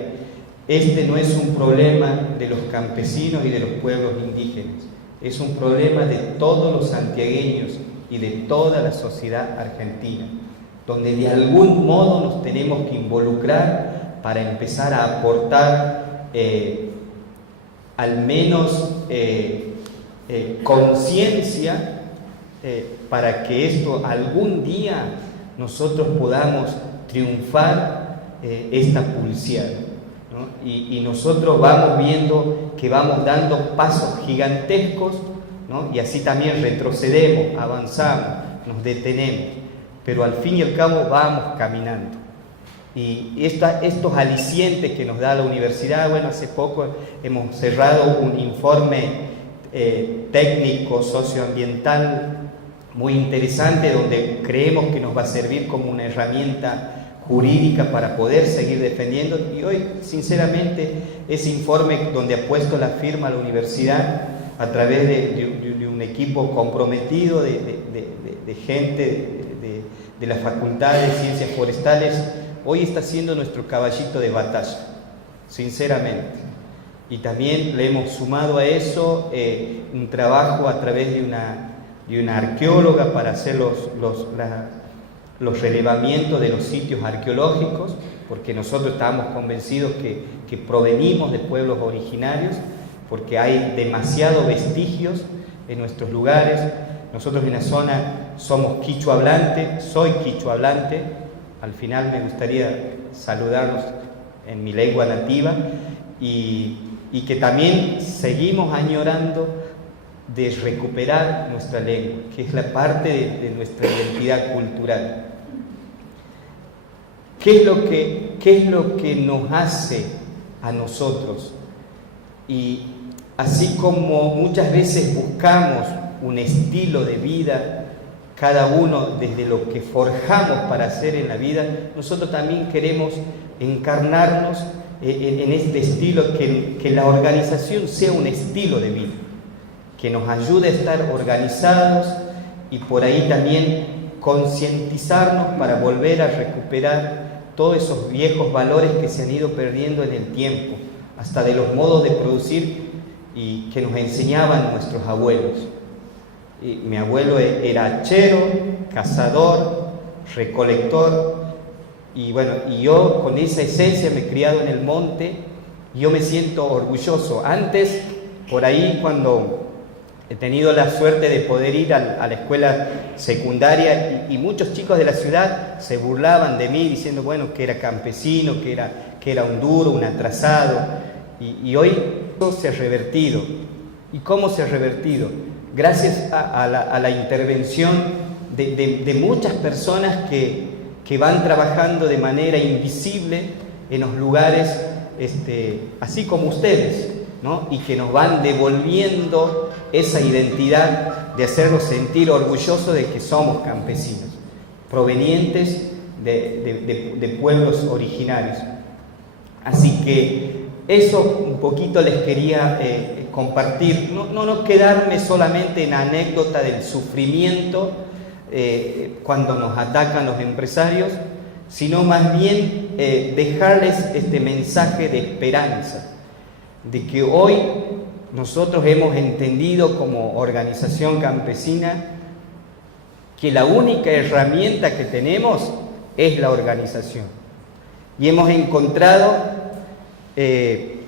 no es un problema de los campesinos y de los pueblos indígenas, es un problema de todos los santiagueños y de toda la sociedad argentina, donde de algún modo nos tenemos que involucrar para empezar a aportar al menos conciencia para que esto algún día nosotros podamos triunfar esta pulsión, ¿no? Y nosotros vamos viendo que vamos dando pasos gigantescos, ¿no? Y así también retrocedemos, avanzamos, nos detenemos, pero al fin y al cabo vamos caminando. Y estos alicientes que nos da la universidad, bueno, hace poco hemos cerrado un informe técnico, socioambiental muy interesante, donde creemos que nos va a servir como una herramienta jurídica para poder seguir defendiendo. Y hoy, sinceramente, ese informe donde ha puesto la firma a la universidad a través de un equipo comprometido de gente de la Facultad de Ciencias Forestales, hoy está siendo nuestro caballito de batalla, sinceramente. Y también le hemos sumado a eso un trabajo a través de una arqueóloga para hacer los relevamientos de los sitios arqueológicos, porque nosotros estamos convencidos que provenimos de pueblos originarios, porque hay demasiados vestigios en nuestros lugares. Nosotros en la zona somos quichua hablante, soy quichua hablante. Al final me gustaría saludarlos en mi lengua nativa y que también seguimos añorando de recuperar nuestra lengua, que es la parte de nuestra identidad cultural. ¿Qué es lo que nos hace a nosotros? Y así como muchas veces buscamos un estilo de vida, cada uno desde lo que forjamos para hacer en la vida, nosotros también queremos encarnarnos en este estilo, que la organización sea un estilo de vida, que nos ayude a estar organizados y por ahí también concientizarnos para volver a recuperar todos esos viejos valores que se han ido perdiendo en el tiempo, hasta de los modos de producir y que nos enseñaban nuestros abuelos. Mi abuelo era hachero, cazador, recolector, y bueno, y yo con esa esencia me he criado en el monte, y yo me siento orgulloso. Antes, por ahí, cuando he tenido la suerte de poder ir a la escuela secundaria, y muchos chicos de la ciudad se burlaban de mí diciendo, bueno, que era campesino, que era un duro, un atrasado, y hoy todo se ha revertido. ¿Y cómo se ha revertido? Gracias a la intervención de muchas personas que van trabajando de manera invisible en los lugares, así como ustedes, ¿no? Y que nos van devolviendo esa identidad de hacernos sentir orgullosos de que somos campesinos, provenientes de pueblos originarios. Así que eso un poquito les quería compartir, no quedarme solamente en la anécdota del sufrimiento cuando nos atacan los empresarios, sino más bien dejarles este mensaje de esperanza, de que hoy nosotros hemos entendido como organización campesina que la única herramienta que tenemos es la organización, y hemos encontrado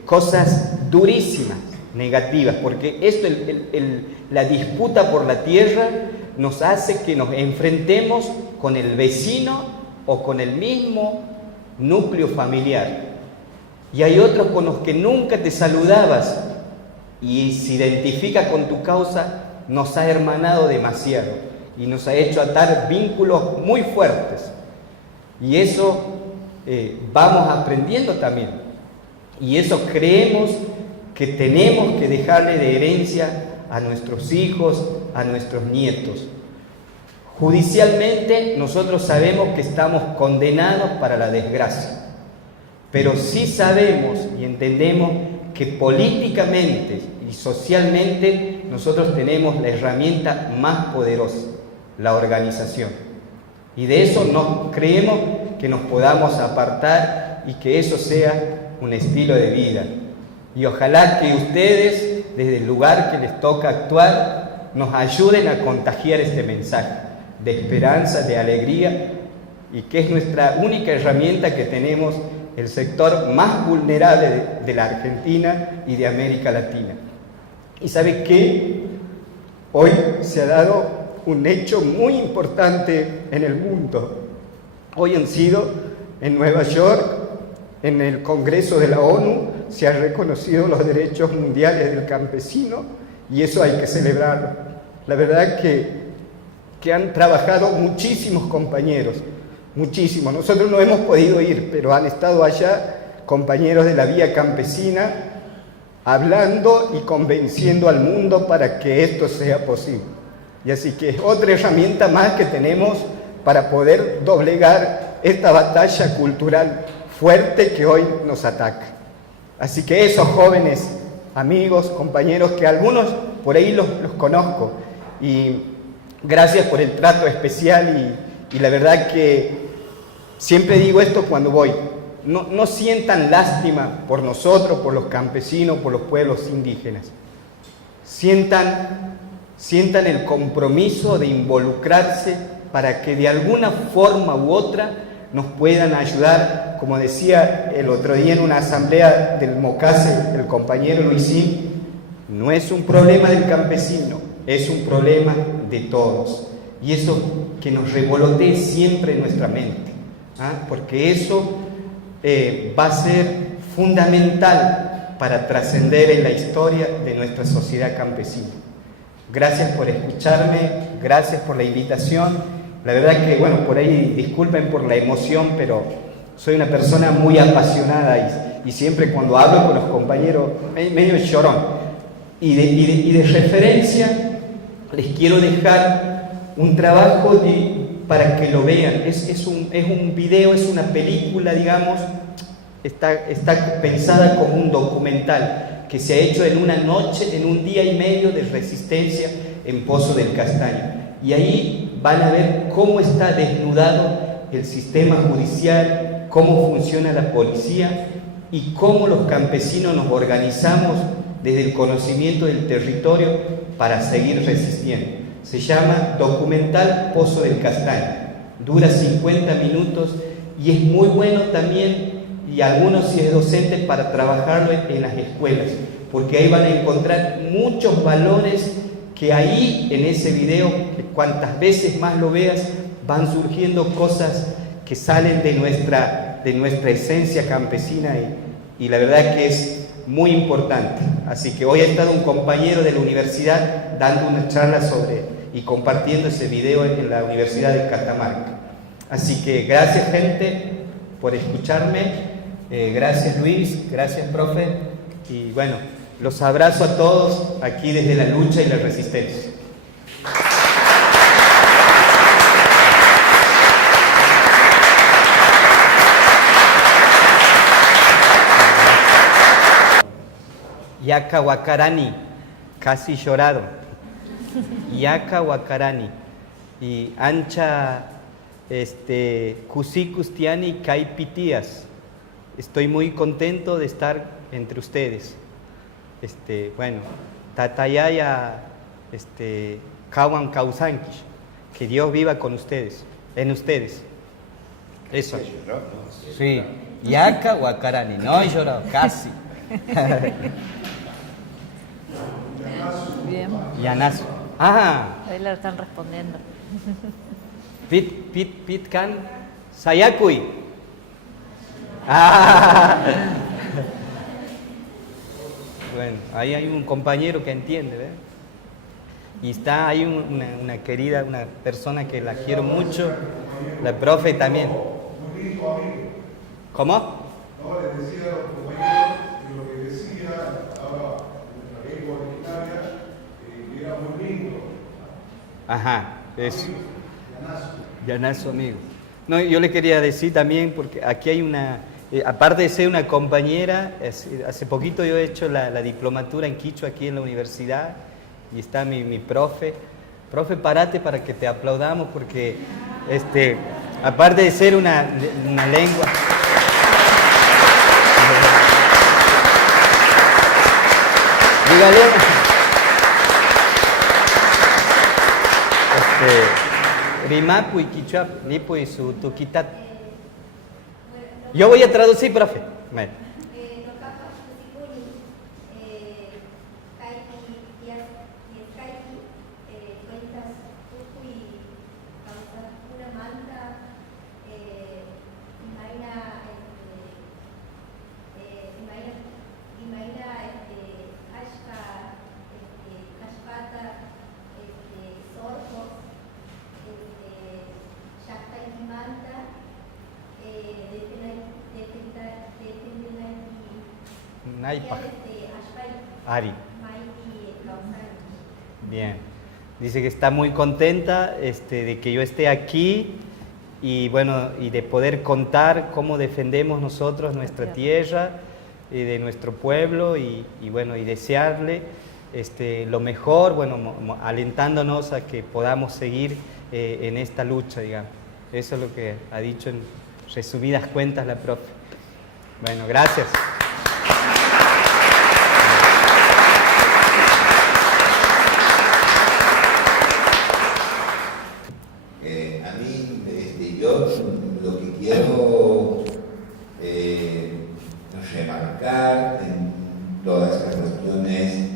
cosas durísimas, negativas, porque esto, la disputa por la tierra nos hace que nos enfrentemos con el vecino o con el mismo núcleo familiar. Y hay otros con los que nunca te saludabas y se identifica con tu causa, nos ha hermanado demasiado y nos ha hecho atar vínculos muy fuertes. Y eso vamos aprendiendo también. Y eso creemos que tenemos que dejarle de herencia a nuestros hijos, a nuestros nietos. Judicialmente nosotros sabemos que estamos condenados para la desgracia, pero sí sabemos y entendemos que políticamente y socialmente nosotros tenemos la herramienta más poderosa, la organización. Y de eso no creemos que nos podamos apartar y que eso sea un estilo de vida. Y ojalá que ustedes, desde el lugar que les toca actuar, nos ayuden a contagiar este mensaje de esperanza, de alegría, y que es nuestra única herramienta que tenemos, el sector más vulnerable de la Argentina y de América Latina. ¿Y sabe qué? Hoy se ha dado un hecho muy importante en el mundo. Hoy han sido en Nueva York, en el Congreso de la ONU, se han reconocido los derechos mundiales del campesino, y eso hay que celebrarlo. La verdad que han trabajado muchísimos compañeros, muchísimos. Nosotros no hemos podido ir, pero han estado allá compañeros de la Vía Campesina hablando y convenciendo al mundo para que esto sea posible. Y así que es otra herramienta más que tenemos para poder doblegar esta batalla cultural fuerte que hoy nos ataca. Así que esos jóvenes, amigos, compañeros, que algunos por ahí los conozco, y gracias por el trato especial, y la verdad que siempre digo esto cuando voy, no sientan lástima por nosotros, por los campesinos, por los pueblos indígenas. Sientan el compromiso de involucrarse para que de alguna forma u otra nos puedan ayudar. Como decía el otro día en una asamblea del Mocase, el compañero Luisín, no es un problema del campesino, es un problema de todos. Y eso que nos revolotee siempre en nuestra mente, porque eso va a ser fundamental para trascender en la historia de nuestra sociedad campesina. Gracias por escucharme, gracias por la invitación. La verdad que, bueno, por ahí disculpen por la emoción, pero soy una persona muy apasionada y siempre cuando hablo con los compañeros, medio llorón. Y de referencia les quiero dejar un trabajo para que lo vean. Es un video, es una película, digamos, está pensada como un documental que se ha hecho en una noche, en un día y medio de resistencia en Pozo del Castaño. Y ahí van a ver cómo está desnudado el sistema judicial, cómo funciona la policía y cómo los campesinos nos organizamos desde el conocimiento del territorio para seguir resistiendo. Se llama Documental Pozo del Castaño, dura 50 minutos y es muy bueno también, y algunos si es docente, para trabajarlo en las escuelas, porque ahí van a encontrar muchos valores que ahí en ese video, que cuantas veces más lo veas, van surgiendo cosas que salen de nuestra esencia campesina y la verdad que es muy importante. Así que hoy ha estado un compañero de la universidad dando una charla y compartiendo ese video en la Universidad de Catamarca. Así que gracias, gente, por escucharme. Gracias, Luis, gracias, profe. Y bueno, los abrazo a todos aquí desde la lucha y la resistencia. Yaca Wacarani, casi llorado. Yaca Wacarani. Y ancha Cusicustiani Caipitías. Estoy muy contento de estar entre ustedes. Bueno, Tatayaya Kawan Kausankish. Que Dios viva con ustedes, en ustedes. Eso. Sí. Yaca Wacarani. No he llorado, casi. Bien. Yanazo. Ah. Ahí le están respondiendo. Pit kan Sayakui. Ah. Bueno, ahí hay un compañero que entiende, ¿ves? Y está ahí una querida, una persona que la quiero mucho, la profe también. ¿Cómo? No, les decía a los compañeros que lo que decía ahora en nuestra lengua originaria que era muy lindo. Ajá, eso. Llanazo, amigo. No, yo le quería decir también, porque aquí hay una, aparte de ser una compañera, hace poquito yo he hecho la diplomatura en Quichua aquí en la universidad y está mi profe. Profe, parate para que te aplaudamos porque, aparte de ser una lengua... Dígale. Rimapu y Quichua, Nipu y su Tuquitat. Yo voy a traducir, profe. Ari. Bien. Dice que está muy contenta de que yo esté aquí y bueno, y de poder contar cómo defendemos nosotros nuestra tierra y de nuestro pueblo y bueno, y desearle lo mejor, bueno, alentándonos a que podamos seguir en esta lucha, digamos. Eso es lo que ha dicho en resumidas cuentas la profe. Bueno, gracias. A mí, yo lo que quiero remarcar en todas estas cuestiones,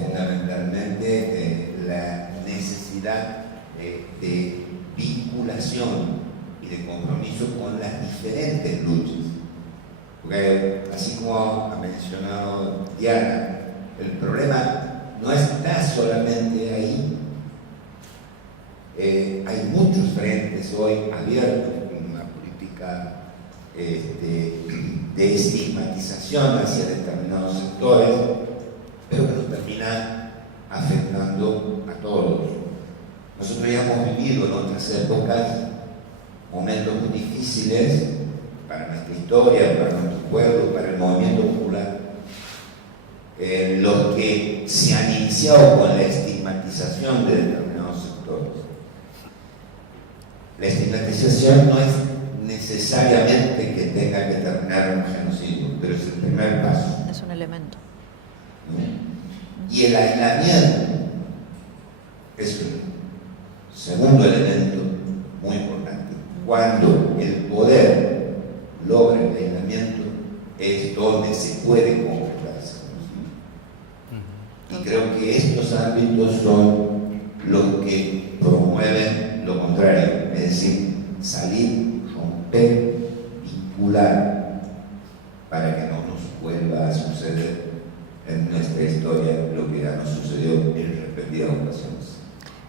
fundamentalmente la necesidad de vinculación y de compromiso con las diferentes luchas. Porque, así como ha mencionado Diana, el problema no está solamente ahí. Hay muchos frentes hoy abiertos con una política de estigmatización hacia determinados sectores, pero que nos termina afectando a todos. Nosotros ya hemos vivido en otras épocas momentos muy difíciles para nuestra historia, para nuestro pueblo, para el movimiento popular, los que se han iniciado con la estigmatización de determinados sectores. La estigmatización no es necesariamente que tenga que terminar en un genocidio, pero es el primer paso. Es un elemento. ¿No? Y el aislamiento es un segundo elemento muy importante. Cuando el poder logra el aislamiento, es donde se puede concretarse. Y creo que estos ámbitos son los que promueven lo contrario, es decir, salir, romper, vincular, para que no nos vuelva a suceder en nuestra historia lo que ya nos sucedió en repetidas ocasiones.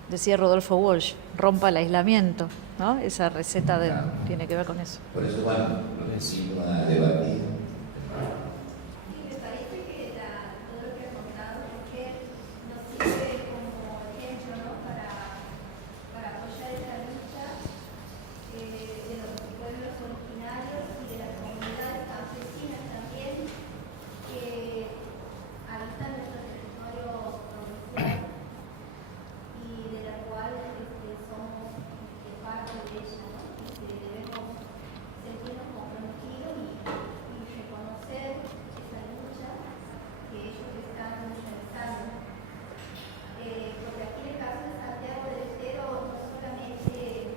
Decía Rodolfo Walsh, rompa el aislamiento, ¿no? Esa receta Claro. tiene que ver con eso. Por eso, bueno, lo invito a debatir. Sí, me parece que todo lo que ha contado es que nos sirve como ejemplo, ¿no? para apoyar esta lucha de los pueblos originarios y de las comunidades campesinas también que habitan nuestro territorio provincial y de la cual somos parte de ella, ¿no? Y que debemos sentirnos comprometidos y reconocer esa lucha que ellos están realizando. Porque aquí en el caso de Santiago del Estero no solamente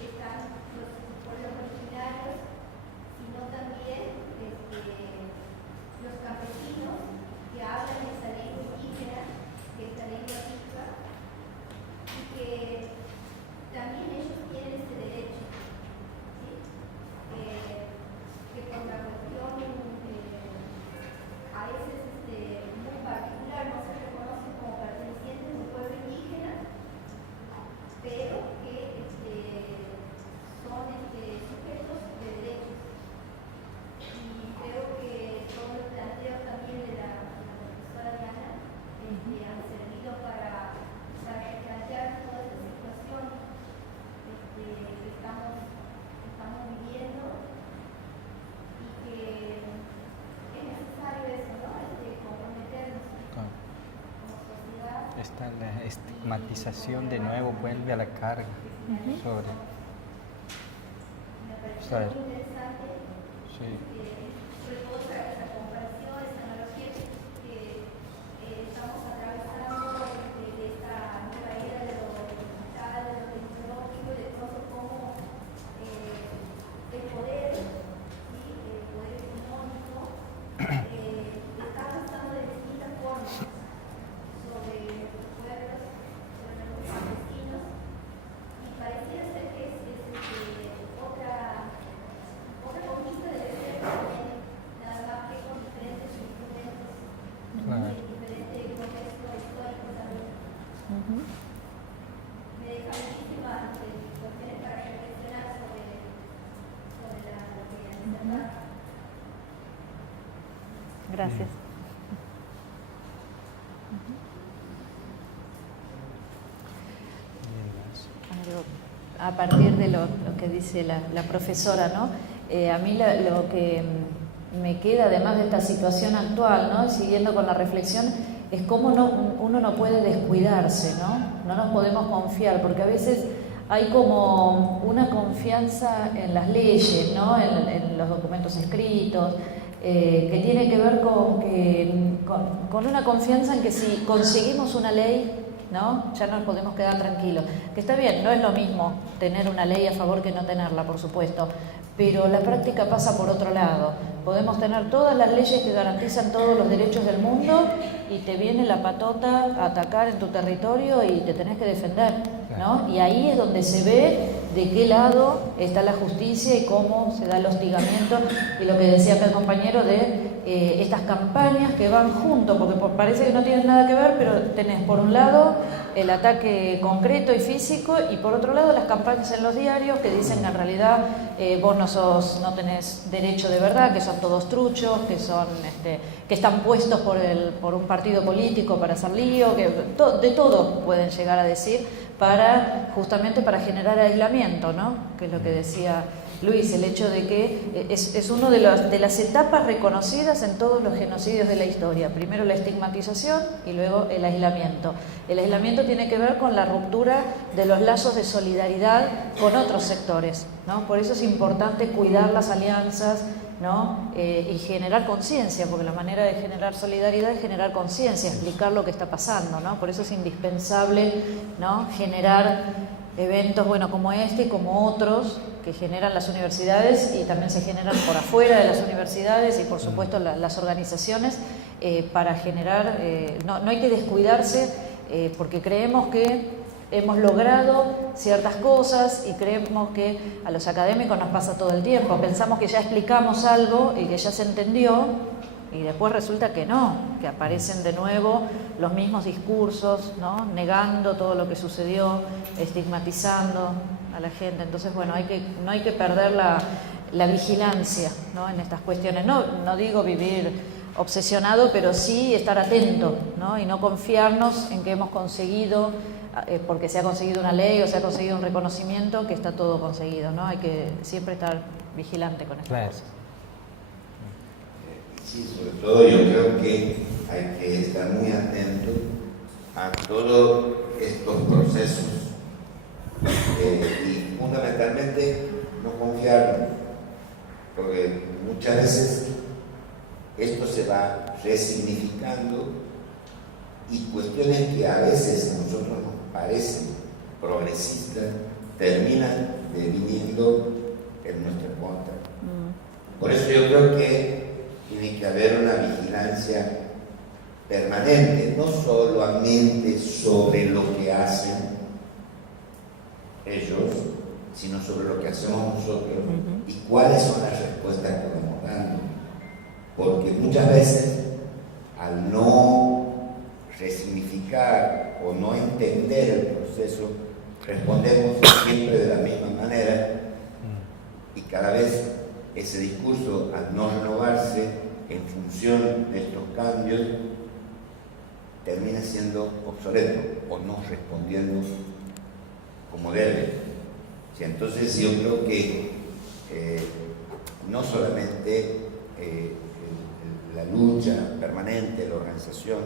están los pueblos originarios, sino también los campesinos que hablan esa lengua indígena, que es la lengua tica, y que también ellos tienen ese derecho, ¿sí? Que por la cuestión a veces muy particular no se reconocen como pertenecientes a un pueblo indígena, pero que son sujetos de derechos. Y creo que todos los planteos también de la profesora Diana han servido para replantear toda esta situación que estamos viviendo y que es necesario eso, ¿no? Comprometernos como sociedad. Esta la estigmatización de nuevo vuelve a la carga sobre. Me pareció ¿Sabes? muy interesante, Sí. sobre todo esa comparación, esa analogía que estamos atravesando de esta nueva era de lo digital, de lo tecnológico, de pronto cómo el poder, ¿sí? El poder económico, está avanzando de distintas formas sobre los pueblos, sobre los campesinos, y pareciera ser que es otra conquista de ser también, nada más que con diferentes instrumentos, Claro. en diferentes contextos históricos también. Me deja muchísimas cuestiones para reflexionar sobre lo que han. Gracias. A partir de lo que dice la profesora, ¿no? A mí lo que me queda, además de esta situación actual, ¿no? Siguiendo con la reflexión, es cómo uno no puede descuidarse, ¿no? No nos podemos confiar, porque a veces hay como una confianza en las leyes, ¿no? En los documentos escritos, que tiene que ver con una confianza en que si conseguimos una ley, ¿no? Ya nos podemos quedar tranquilos. Que está bien, no es lo mismo tener una ley a favor que no tenerla, por supuesto, pero la práctica pasa por otro lado. Podemos tener todas las leyes que garantizan todos los derechos del mundo y te viene la patota a atacar en tu territorio y te tenés que defender, ¿no? Y ahí es donde se ve de qué lado está la justicia y cómo se da el hostigamiento y lo que decía acá el compañero de estas campañas que van juntos, porque parece que no tienen nada que ver, pero tenés por un lado el ataque concreto y físico y por otro lado las campañas en los diarios que dicen que en realidad vos no tenés derecho de verdad, que son todos truchos, que están puestos por un partido político para hacer lío, que de todo pueden llegar a decir justamente para generar aislamiento, ¿no? Que es lo que decía Luis, el hecho de que es una de las etapas reconocidas en todos los genocidios de la historia. Primero la estigmatización y luego el aislamiento. El aislamiento tiene que ver con la ruptura de los lazos de solidaridad con otros sectores, ¿no? Por eso es importante cuidar las alianzas, ¿no? Y generar conciencia, porque la manera de generar solidaridad es generar conciencia, explicar lo que está pasando, ¿no? Por eso es indispensable, ¿no? Generar eventos como este y como otros que generan las universidades y también se generan por afuera de las universidades y por supuesto las organizaciones para generar, no hay que descuidarse porque creemos que hemos logrado ciertas cosas y creemos que a los académicos nos pasa todo el tiempo, pensamos que ya explicamos algo y que ya se entendió y después resulta que no, que aparecen de nuevo los mismos discursos, ¿no? Negando todo lo que sucedió, estigmatizando a la gente. Entonces, bueno, no hay que perder la vigilancia, ¿no? En estas cuestiones. No digo vivir obsesionado, pero sí estar atento, ¿no? Y no confiarnos en que hemos conseguido, porque se ha conseguido una ley o se ha conseguido un reconocimiento, que está todo conseguido, ¿no? Hay que siempre estar vigilante con estas cosas. Sí, sobre todo yo creo que hay que estar muy atento a todos estos procesos y fundamentalmente no confiar, porque muchas veces esto se va resignificando y cuestiones que a veces a nosotros nos parecen progresistas terminan deviniendo en nuestra contra. Por eso yo creo que tiene que haber una vigilancia permanente, no solamente sobre lo que hacen ellos, sino sobre lo que hacemos nosotros y cuáles son las respuestas que vamos dando. Porque muchas veces, al no resignificar o no entender el proceso, respondemos siempre de la misma manera y cada vez ese discurso, al no renovarse en función de estos cambios, termina siendo obsoleto o no respondiendo como debe. ¿Sí? Entonces yo creo que no solamente la lucha permanente, la organización,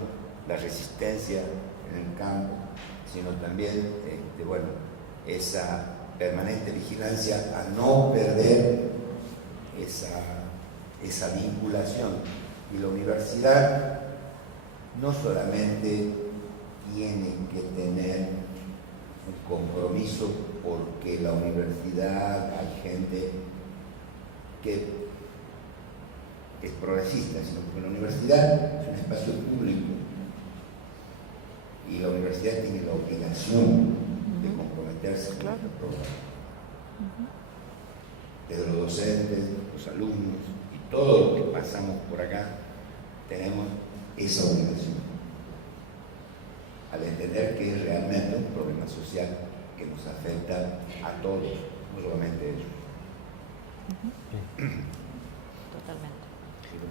la resistencia en el campo, sino también esa permanente vigilancia a no perder esa vinculación. Y la universidad no solamente tiene que tener un compromiso porque la universidad hay gente que es progresista, sino porque la universidad es un espacio público y la universidad tiene la obligación de comprometerse con este programa. Desde los docentes, los alumnos y todos los que pasamos por acá tenemos esa obligación al entender que es realmente un problema social que nos afecta a todos, no solamente a ellos. Totalmente.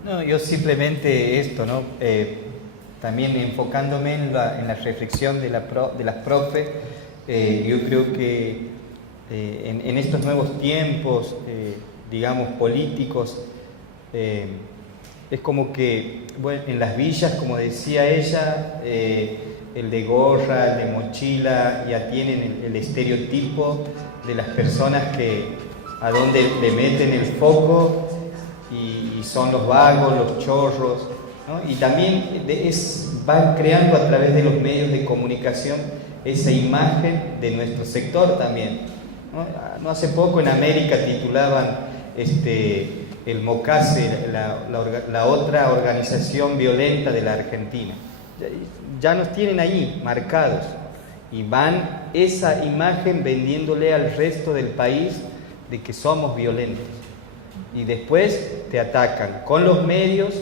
No, yo simplemente esto, ¿no? También enfocándome en la reflexión de las profes, yo creo que en estos nuevos tiempos, digamos, políticos, es como que, bueno, en las villas, como decía ella, el de gorra, el de mochila, ya tienen el estereotipo de las personas que a donde le meten el foco y son los vagos, los chorros, ¿no? Y también van creando a través de los medios de comunicación esa imagen de nuestro sector también, ¿no? No hace poco en América titulaban el MOCASE, la otra organización violenta de la Argentina. Ya nos tienen ahí marcados y van esa imagen vendiéndole al resto del país de que somos violentos. Y después te atacan con los medios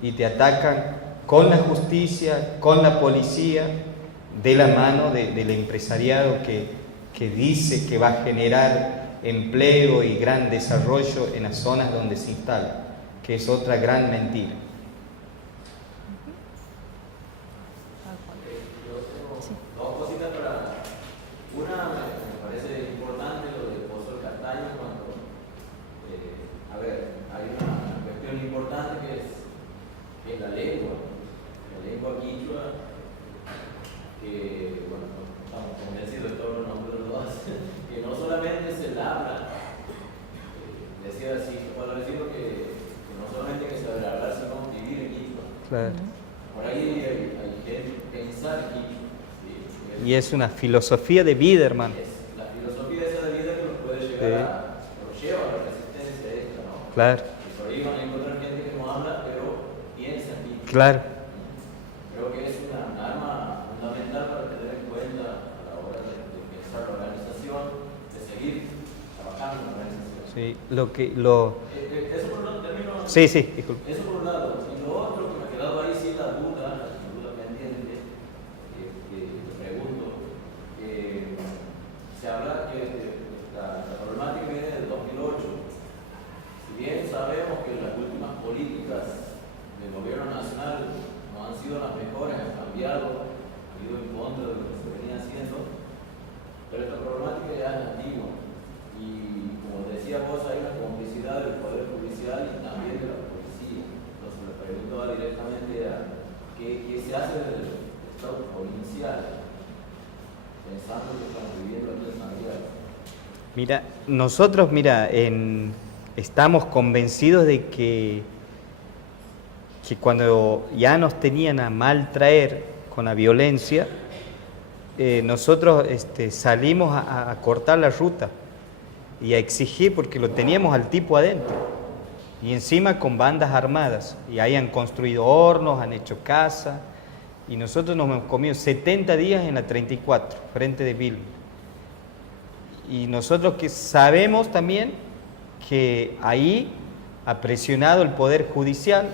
y te atacan con la justicia, con la policía, de la mano del empresariado que dice que va a generar empleo y gran desarrollo en las zonas donde se instala, que es otra gran mentira. Dos cositas para... Una, me parece importante lo del Pozo del Castaño cuando... hay una cuestión importante que es la lengua quichua, que, bueno, estamos convencidos de todos los nombres de los que no solamente se la habla, decía así, Pablo decirlo que no solamente hay que saber hablar, sino vivir en quichua. Claro. Por ahí hay que pensar en quichua. ¿Sí? Y es una filosofía de vida, hermano. Es la filosofía esa de vida que nos puede llevar nos lleva a la resistencia esta, ¿no? Claro. Y por ahí van a encontrar gente que no habla, pero piensa en quichua. Claro. Creo que es una arma fundamental para tener en cuenta a la hora de pensar la organización, de seguir trabajando en la organización. Sí, Eso por un lado, termino. Sí, disculpe. Eso por un lado. Y lo otro que me ha quedado ahí sí la duda pendiente, te pregunto, se habla que la problemática viene del 2008. Si bien sabemos que las últimas políticas del gobierno nacional no han sido las mejores, han cambiado, han ido en contra de lo que se venía haciendo, pero esta problemática ya es antigua. Y como decía vos, hay una complicidad del Poder Judicial y también de la policía. Entonces me pregunto directamente qué se hace desde el Estado provincial, pensando que estamos viviendo aquí en Santiago. Mira, nosotros, estamos convencidos de que cuando ya nos tenían a mal traer con la violencia, nosotros salimos a cortar la ruta y a exigir, porque lo teníamos al tipo adentro y encima con bandas armadas, y ahí han construido hornos, han hecho casa, y nosotros nos hemos comido 70 días en la 34 frente de Vilma. Y nosotros que sabemos también que ahí ha presionado el Poder Judicial,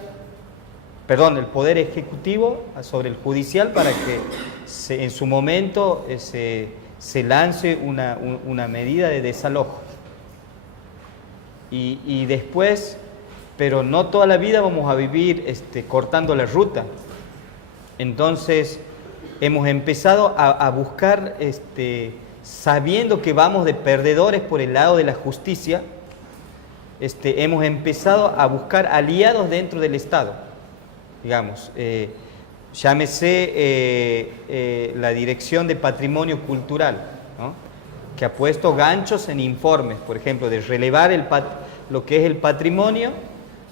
el Poder Ejecutivo sobre el Judicial para que en su momento se lance una medida de desalojo. Y después, pero no toda la vida vamos a vivir cortando la ruta. Entonces hemos empezado a buscar, sabiendo que vamos de perdedores por el lado de la justicia, hemos empezado a buscar aliados dentro del Estado, digamos, llámese la Dirección de Patrimonio Cultural, ¿no? Que ha puesto ganchos en informes, por ejemplo, de relevar lo que es el patrimonio,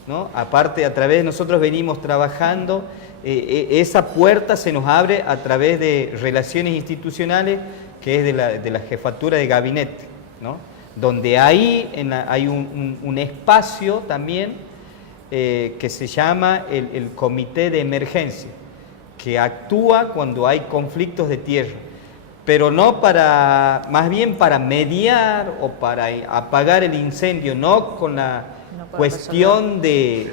¿no? Aparte, a través de nosotros venimos trabajando, esa puerta se nos abre a través de relaciones institucionales, que es de la jefatura de gabinete, ¿no? Donde ahí hay un espacio también que se llama el Comité de Emergencia, que actúa cuando hay conflictos de tierra, pero no más bien para mediar o para apagar el incendio, no con la cuestión de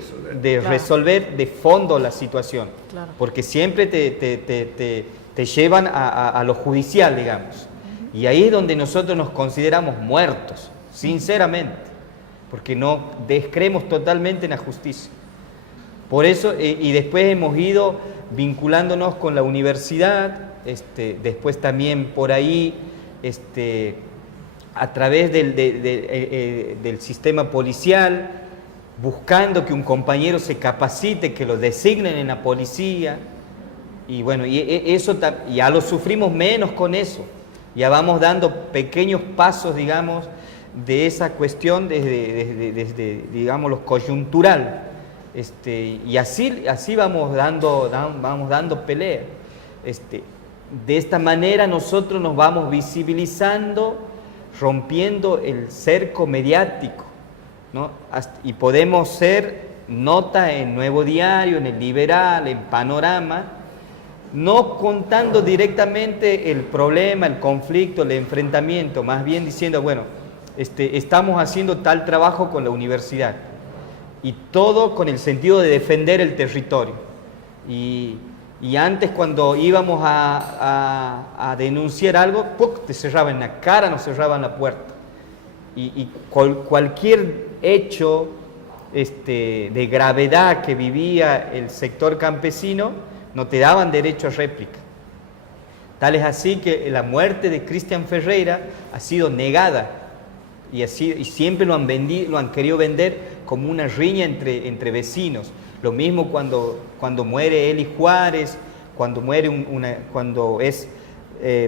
resolver de fondo la situación, Claro. porque siempre te llevan a lo judicial, digamos. Y ahí es donde nosotros nos consideramos muertos, sinceramente, porque no descreemos totalmente en la justicia. Por eso, y después hemos ido vinculándonos con la universidad, después también por ahí, a través del sistema policial, buscando que un compañero se capacite, que lo designen en la policía, Y bueno, eso ya lo sufrimos menos con eso. Ya vamos dando pequeños pasos, digamos, de esa cuestión desde digamos, lo coyuntural. Y así vamos dando pelea. De esta manera nosotros nos vamos visibilizando, rompiendo el cerco mediático, ¿no? Y podemos ser nota en Nuevo Diario, en El Liberal, en Panorama, no contando directamente el problema, el conflicto, el enfrentamiento, más bien diciendo, bueno, estamos haciendo tal trabajo con la universidad, y todo con el sentido de defender el territorio. Y antes, cuando íbamos a denunciar algo, ¡puc!, te cerraban la cara, nos cerraban la puerta. Cualquier hecho de gravedad que vivía el sector campesino, no te daban derecho a réplica. Tal es así que la muerte de Cristian Ferreira ha sido negada, y siempre lo han querido vender como una riña entre vecinos. Lo mismo cuando muere Eli Juárez, cuando muere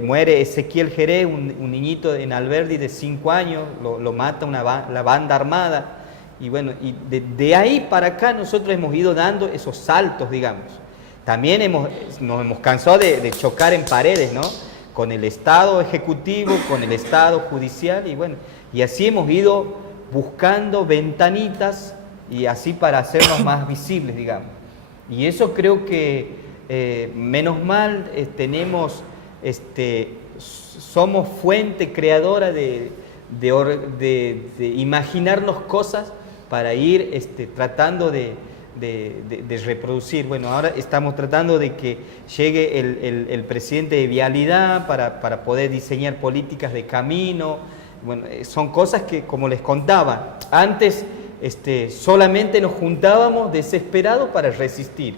muere Ezequiel Jerez, un niñito en Alberdi de 5 años, lo mata la banda armada. Y bueno, de ahí para acá nosotros hemos ido dando esos saltos, digamos. También nos hemos cansado de chocar en paredes, ¿no? Con el Estado ejecutivo, con el Estado judicial, y bueno, y así hemos ido buscando ventanitas, y así para hacernos más visibles, digamos. Y eso creo que, menos mal, somos fuente creadora de imaginarnos cosas para ir tratando de reproducir. Bueno, ahora estamos tratando de que llegue el presidente de Vialidad para poder diseñar políticas de camino. Bueno, son cosas que, como les contaba, antes solamente nos juntábamos desesperados para resistir,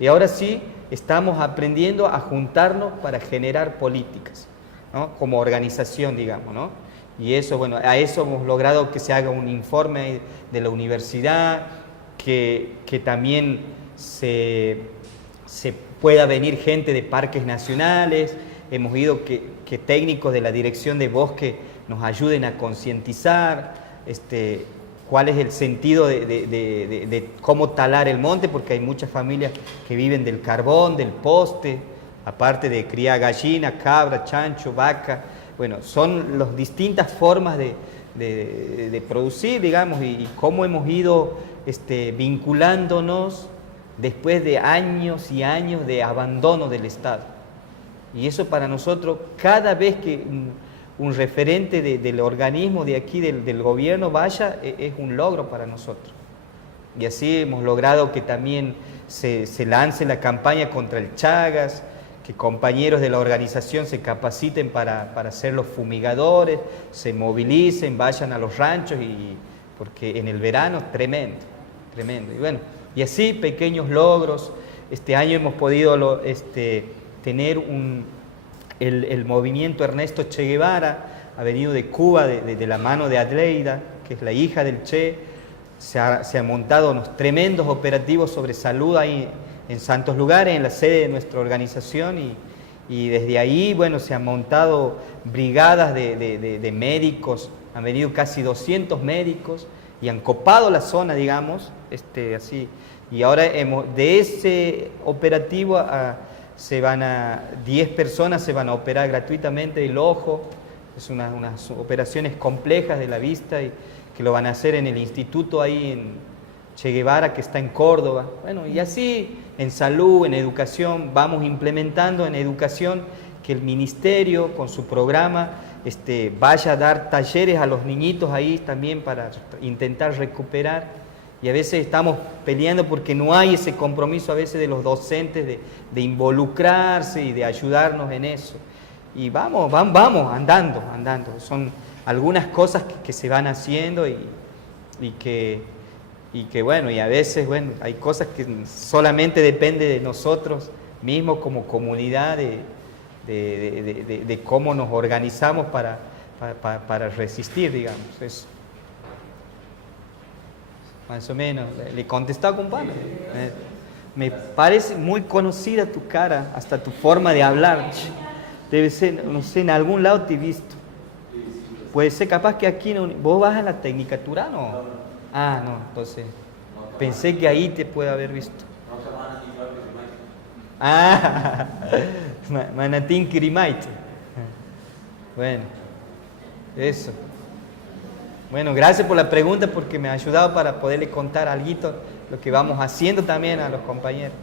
y ahora sí estamos aprendiendo a juntarnos para generar políticas, ¿no? Como organización, digamos, ¿no? Y eso, bueno, a eso hemos logrado que se haga un informe de la universidad, que también se pueda venir gente de parques nacionales. Hemos ido que técnicos de la Dirección de Bosque nos ayuden a concientizar cuál es el sentido de cómo talar el monte, porque hay muchas familias que viven del carbón, del poste, aparte de criar gallina, cabra, chancho, vaca. Bueno, son las distintas formas de producir, digamos, y cómo hemos ido vinculándonos después de años y años de abandono del Estado. Y eso para nosotros, cada vez que un referente del organismo de aquí, del gobierno, vaya, es un logro para nosotros. Y así hemos logrado que también se lance la campaña contra el Chagas, que compañeros de la organización se capaciten para ser los fumigadores, se movilicen, vayan a los ranchos, porque en el verano es tremendo. Y bueno, y así pequeños logros. Este año hemos podido tener el movimiento Ernesto Che Guevara, ha venido de Cuba de la mano de Adleida, que es la hija del Che. Se han montado unos tremendos operativos sobre salud ahí en santos lugares, en la sede de nuestra organización, y desde ahí, bueno, se han montado brigadas de médicos, han venido casi 200 médicos y han copado la zona, digamos, así. Y ahora de ese operativo 10 personas se van a operar gratuitamente el ojo. Es unas operaciones complejas de la vista, y que lo van a hacer en el instituto ahí en Che Guevara, que está en Córdoba. Bueno, y así en salud, en educación, vamos implementando en educación que el ministerio con su programa vaya a dar talleres a los niñitos ahí también para intentar recuperar. Y a veces estamos peleando porque no hay ese compromiso a veces de los docentes de involucrarse y de ayudarnos en eso. Y vamos andando. Son algunas cosas que se van haciendo y que bueno, y a veces, bueno, hay cosas que solamente depende de nosotros mismos como comunidad, de cómo nos organizamos para resistir, digamos. Eso. Más o menos. ¿Le contestaba, compadre? Me parece muy conocida tu cara, hasta tu forma de hablar. Debe ser, no sé, en algún lado te he visto. Puede ser capaz que aquí, ¿vos vas a la Tecnicatura, no? Ah, no, entonces, pensé que ahí te puede haber visto. Ah, Manatín Kirimaite. Bueno, eso. Bueno, gracias por la pregunta porque me ha ayudado para poderle contar algo, lo que vamos haciendo también a los compañeros.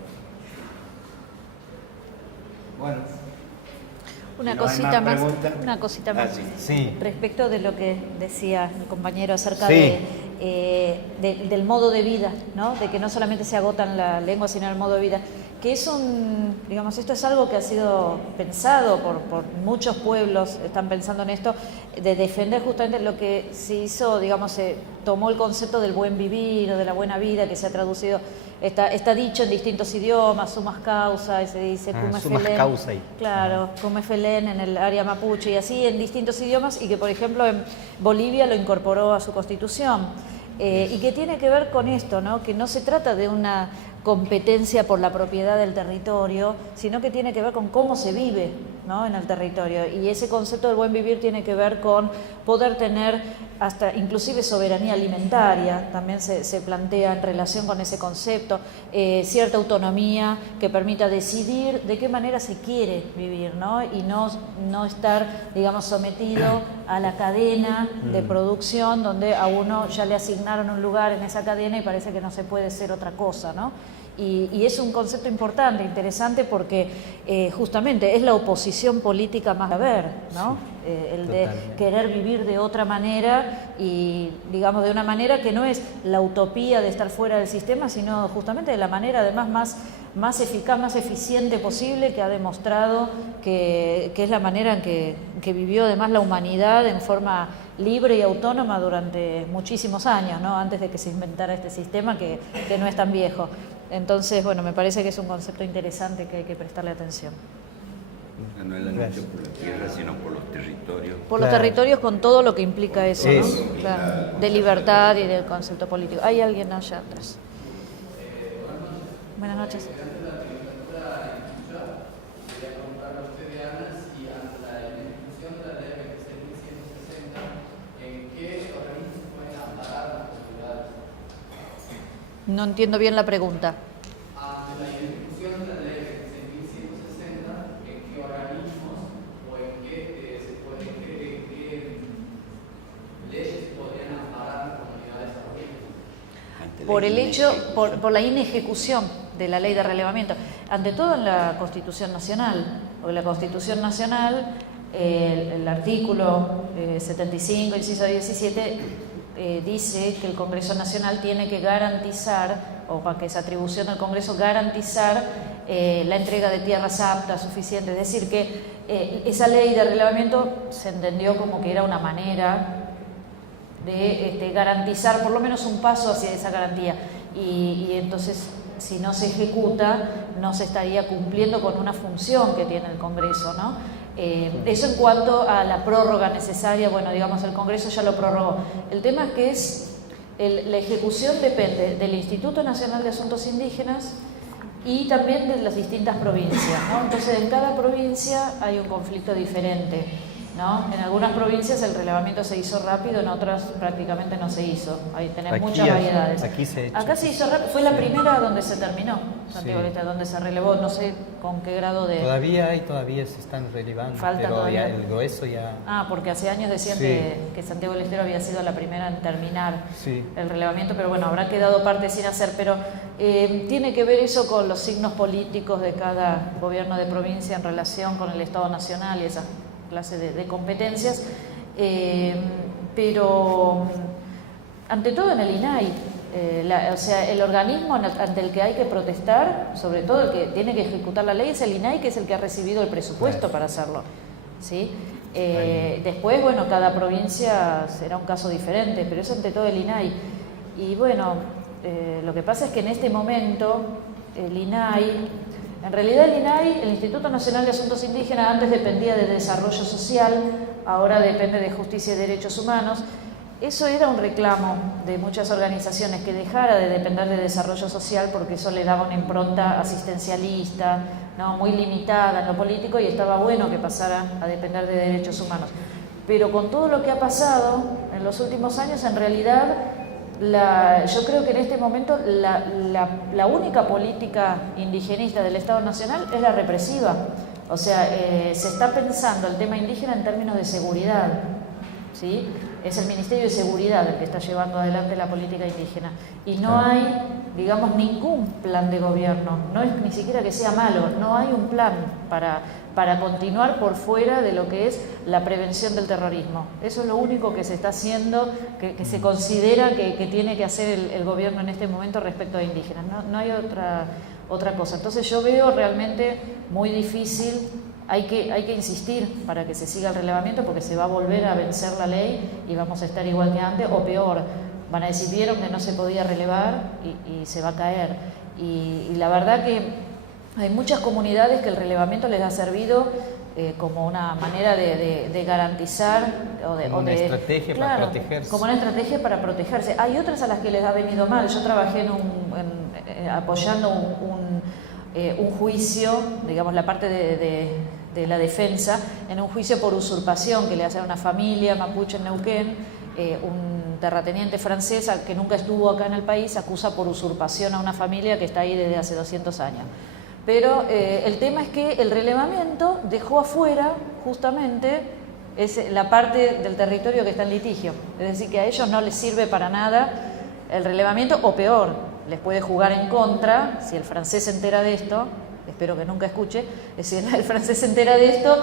Bueno. Una Si no hay cosita más más, preguntas. una cosita más. Sí. Respecto de lo que decía mi compañero acerca Sí. del modo de vida, ¿no? De que no solamente se agota en la lengua, sino en el modo de vida. Que es digamos, esto es algo que ha sido pensado por muchos pueblos, están pensando en esto, de defender justamente lo que se hizo, digamos, se tomó el concepto del buen vivir o de la buena vida, que se ha traducido, está dicho en distintos idiomas, sumas causa, y se dice Sumas causa. claro, Cumefelén en el área mapuche, y así en distintos idiomas, y que por ejemplo en Bolivia lo incorporó a su constitución. Y que tiene que ver con esto, ¿no? Que no se trata de una competencia por la propiedad del territorio, sino que tiene que ver con cómo se vive, ¿no? En el territorio. Y ese concepto del buen vivir tiene que ver con poder tener hasta inclusive soberanía alimentaria, también se plantea en relación con ese concepto, cierta autonomía que permita decidir de qué manera se quiere vivir, ¿no? Y no estar, digamos, sometido a la cadena de producción donde a uno ya le asignaron un lugar en esa cadena y parece que no se puede ser otra cosa, ¿no? Y es un concepto importante, interesante, porque justamente es la oposición política más a ver, ¿no? Sí, el de querer vivir de otra manera y, digamos, de una manera que no es la utopía de estar fuera del sistema, sino justamente de la manera, además, más eficaz, más eficiente posible, que ha demostrado que es la manera en que vivió además la humanidad en forma libre y autónoma durante muchísimos años, ¿no? Antes de que se inventara este sistema que no es tan viejo. Entonces, bueno, me parece que es un concepto interesante que hay que prestarle atención. No es la lucha por la tierra, sino por los territorios. Por los territorios con todo lo que implica eso, ¿no? Eso. Claro, de libertad y del concepto político. ¿Hay alguien allá atrás? Buenas noches. No entiendo bien la pregunta. Ante la ejecución de la ley 2660, ¿en qué organismos o en qué leyes se podrían amparar comunidades aborígenes? Por el hecho, por la inejecución de la ley de relevamiento, ante todo en la Constitución Nacional, porque la Constitución Nacional, el artículo 75, inciso 17, dice que el Congreso Nacional tiene que garantizar, o para que es atribución del Congreso, garantizar la entrega de tierras aptas, suficientes. Es decir, que esa ley de relevamiento se entendió como que era una manera de garantizar por lo menos un paso hacia esa garantía. Y entonces, si no se ejecuta, no se estaría cumpliendo con una función que tiene el Congreso, ¿no? Eso en cuanto a la prórroga necesaria, bueno, digamos, el Congreso ya lo prorrogó. El tema es que la ejecución depende del Instituto Nacional de Asuntos Indígenas y también de las distintas provincias, ¿no? Entonces, en cada provincia hay un conflicto diferente, ¿no? En algunas provincias el relevamiento se hizo rápido, en otras prácticamente no se hizo. Ahí tenés muchas variedades. Acá se hizo rápido, fue la primera donde se terminó, Santiago del Estero, donde se relevó, no sé con qué grado de... Todavía se están relevando, Falta pero todavía. el grueso ya... Ah, porque hace años decían que Santiago del Estero había sido la primera en terminar el relevamiento, pero bueno, habrá quedado parte sin hacer, pero tiene que ver eso con los signos políticos de cada gobierno de provincia en relación con el Estado Nacional y esa clase de competencias, pero ante todo en el INAI, o sea, el organismo ante el que hay que protestar, sobre todo el que tiene que ejecutar la ley, es el INAI, que es el que ha recibido el presupuesto para hacerlo, ¿sí? Después, bueno, cada provincia será un caso diferente, pero es ante todo el INAI. Y bueno, lo que pasa es que en este momento el INAI, en realidad el INAI, el Instituto Nacional de Asuntos Indígenas, antes dependía de Desarrollo Social, ahora depende de Justicia y Derechos Humanos. Eso era un reclamo de muchas organizaciones, que dejara de depender de desarrollo social, porque eso le daba una impronta asistencialista, ¿no? Muy limitada en lo político, y estaba bueno que pasara a depender de derechos humanos. Pero con todo lo que ha pasado en los últimos años, en realidad, yo creo que en este momento la única política indigenista del Estado Nacional es la represiva. O sea, se está pensando el tema indígena en términos de seguridad, ¿sí? Es el Ministerio de Seguridad el que está llevando adelante la política indígena. Y no hay, digamos, ningún plan de gobierno, no es ni siquiera que sea malo, no hay un plan para continuar por fuera de lo que es la prevención del terrorismo. Eso es lo único que se está haciendo, que se considera que tiene que hacer el gobierno en este momento respecto a indígenas. No hay otra cosa. Entonces yo veo realmente muy difícil. Hay que insistir para que se siga el relevamiento, porque se va a volver a vencer la ley y vamos a estar igual que antes o peor. Van a decir, vieron que no se podía relevar y se va a caer. Y la verdad que hay muchas comunidades que el relevamiento les ha servido como una manera de garantizar una estrategia para protegerse. Como una estrategia para protegerse. Hay otras a las que les ha venido mal. Yo trabajé apoyando un juicio, digamos la parte de la defensa, en un juicio por usurpación que le hace a una familia mapuche en Neuquén. Un terrateniente francés que nunca estuvo acá en el país acusa por usurpación a una familia que está ahí desde hace 200 años. Pero el tema es que el relevamiento dejó afuera justamente la parte del territorio que está en litigio. Es decir, que a ellos no les sirve para nada el relevamiento, o peor, les puede jugar en contra si el francés se entera de esto. Espero que nunca escuche. Si el francés se entera de esto,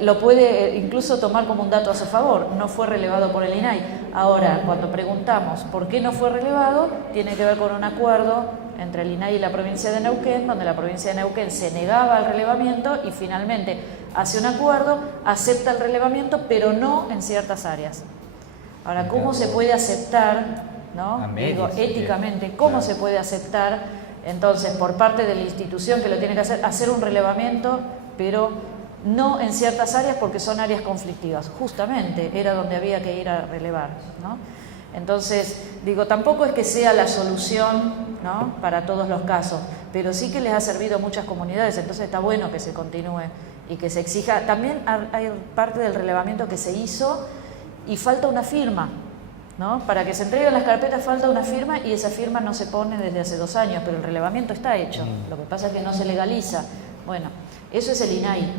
lo puede incluso tomar como un dato a su favor. No fue relevado por el INAI. Ahora, cuando preguntamos por qué no fue relevado, tiene que ver con un acuerdo entre el INAI y la provincia de Neuquén, donde la provincia de Neuquén se negaba al relevamiento y finalmente hace un acuerdo, acepta el relevamiento, pero no en ciertas áreas. Ahora, ¿cómo se puede aceptar, ¿no? Digo, éticamente, ¿cómo se puede aceptar entonces por parte de la institución que lo tiene que hacer un relevamiento, pero no en ciertas áreas porque son áreas conflictivas? Justamente era donde había que ir a relevar, ¿no? Entonces, digo, tampoco es que sea la solución, ¿no?, para todos los casos, pero sí que les ha servido a muchas comunidades. Entonces está bueno que se continúe y que se exija. También hay parte del relevamiento que se hizo y falta una firma, ¿no? Para que se entreguen las carpetas falta una firma, y esa firma no se pone desde hace 2 años, pero el relevamiento está hecho. Lo que pasa es que no se legaliza. Bueno, eso es el INAI,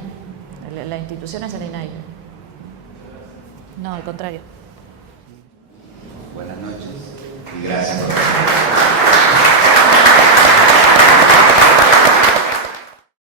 la institución es el INAI. No, al contrario. Buenas noches y gracias por